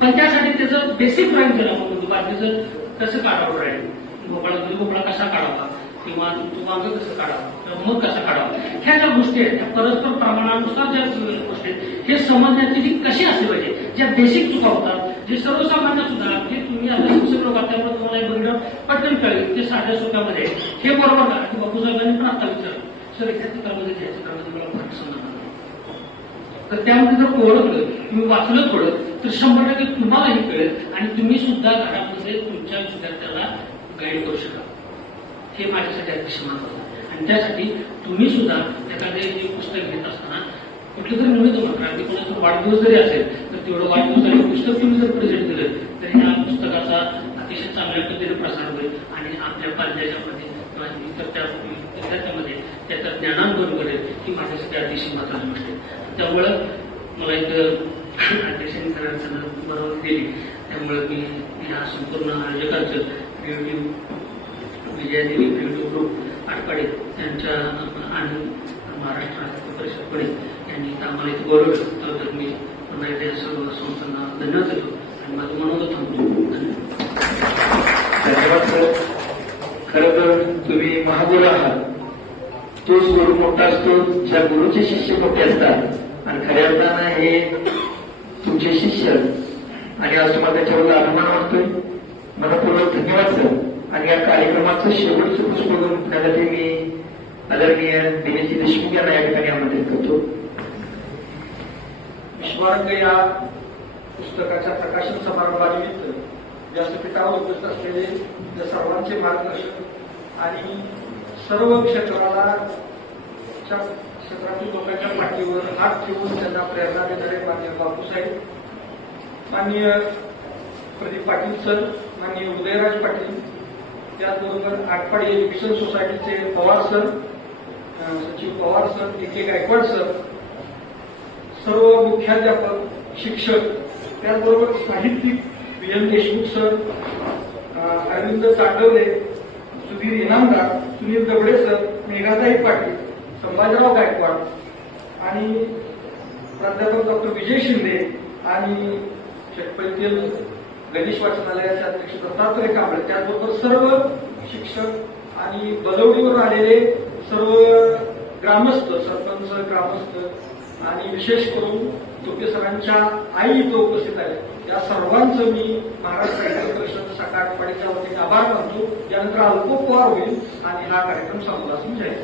पण त्यासाठी त्याचं बेसिक ड्रॉइंग केलं आपण म्हणतो बाकीचं कसं काढावं ड्रॉइंग, भोपळा कसा काढावा किंवा तुमचं वांग कसं काढावं, मग कसं काढावं, ह्या ज्या गोष्टी आहेत त्या परस्पर प्रमाणानुसार ज्या गोष्टी आहेत हे समजण्याची जी कशी असली पाहिजे, ज्या बेसिक चुका होतात, जे सर्वसामान्य सुद्धा हे तुम्ही आता शिक्षक लोक त्यामुळे तुम्हाला बघितलं पटकन कळेल ते साध्या सोप्यामध्ये हे बरोबर का. बापूसाहेबांनी पण आता विचारलं सर ह्या चित्रामध्ये त्या चित्रामध्ये मला फरक समजणार नाही, तर त्यामध्ये जर ओळखलं तुम्ही वाचलं थोडं तर 100% तुम्हालाही कळेल आणि तुम्ही सुद्धा घरामध्ये तुमच्या विद्यार्थ्याला गाईड करू शकाल. हे माझ्यासाठी अतिशय महत्त्वाचं आहे. आणि त्यासाठी तुम्ही सुद्धा एखादे पुस्तक घेत असताना कुठलं तरी निमित्त मात्र अगदी कोणाचा वाढदिवस जरी असेल तर तेवढं वाढदिवस आणि पुस्तक तुम्ही जर प्रेझेंट केलं तर ह्या पुस्तकाचा अतिशय चांगल्या पद्धतीने प्रसार होईल आणि आपल्या पाल्याच्यामध्ये किंवा इतर त्या विद्यार्थ्यामध्ये त्याचं ज्ञानांदोलन करेल ही माझ्यासाठी अतिशय महत्वाची गोष्ट आहे. त्यामुळं मला एक अध्यक्षांनी करायचं बरोबर दिली. त्यामुळे मी या संपूर्ण आयोजकांचं क्रिएटिव्ह विजयादेवी क्रिएटिव्ह ग्रुप आटपाडे त्यांच्या आणि महाराष्ट्र राष्ट्रीय परिषद पुणे यांनी आम्हाला इथे बोलवलं तर मी पुन्हा एकदा या सर्व संस्थांना धन्यवाद देतो आणि माझं मनोगत थांबतो. धन्यवाद सर. खरं तर तुम्ही महागुरू आहात. तोच गुरु मोठा असतो ज्या गुरुचे शिष्य मोठे असतात आणि खऱ्या अर्थानं हे तुमचे शिष्य आणि आज तुम्हाला त्याच्याबद्दल अभिमान वाटतोय. मनपूर्वक धन्यवाद सर. आणि या कार्यक्रमाचं शेवटचं पुष्प घेण्यासाठी मी आदरणीय दिनेशजी देशमुख यांना या ठिकाणी आमंत्रित करतो. विश्वारंग या पुस्तकाच्या प्रकाशन समारंभानिमित्त व्यासपीठावर उपस्थित असलेले या सर्वांचे मार्गदर्शन आणि सर्व क्षेत्राला क्षेत्रातील लोकांच्या पाठीवर हात ठेवून त्यांना प्रेरणा देणारे मान्य बापूसाहेब, माननीय प्रदीप पाटील सर, माननीय उदयराज पाटील, त्याचबरोबर आटपाडी एज्युकेशन सोसायटीचे पवार सर, सचिव Pawar sir, K Gaikwad sir, सर्व मुख्याध्यापक, शिक्षक, त्याचबरोबर साहित्यिक PM Deshmukh sir, Arvind Chandwale, Sudhir Inamdar, Sunil Dabde sir, Meghatai Patil, Sambhajirao Gaikwad आणि प्राध्यापक डॉक्टर विजय शिंदे आणि शेतपळीतील गणेश वाचनालयाचे अध्यक्ष दत्तात्रय कांबळे, त्याचबरोबर सर्व शिक्षक आणि बलवडीवरून आलेले सर्व ग्रामस्थ, सरपंच, ग्रामस्थ आणि विशेष करून टोपे सरांच्या आई इथं उपस्थित आहेत. या सर्वांचं मी महाराष्ट्र साहित्य परिषद शाखा आटपाडीच्या वतीने आभार मानतो. यानंतर अल्पोपहार होईल आणि हा कार्यक्रम संपला असून जाईल.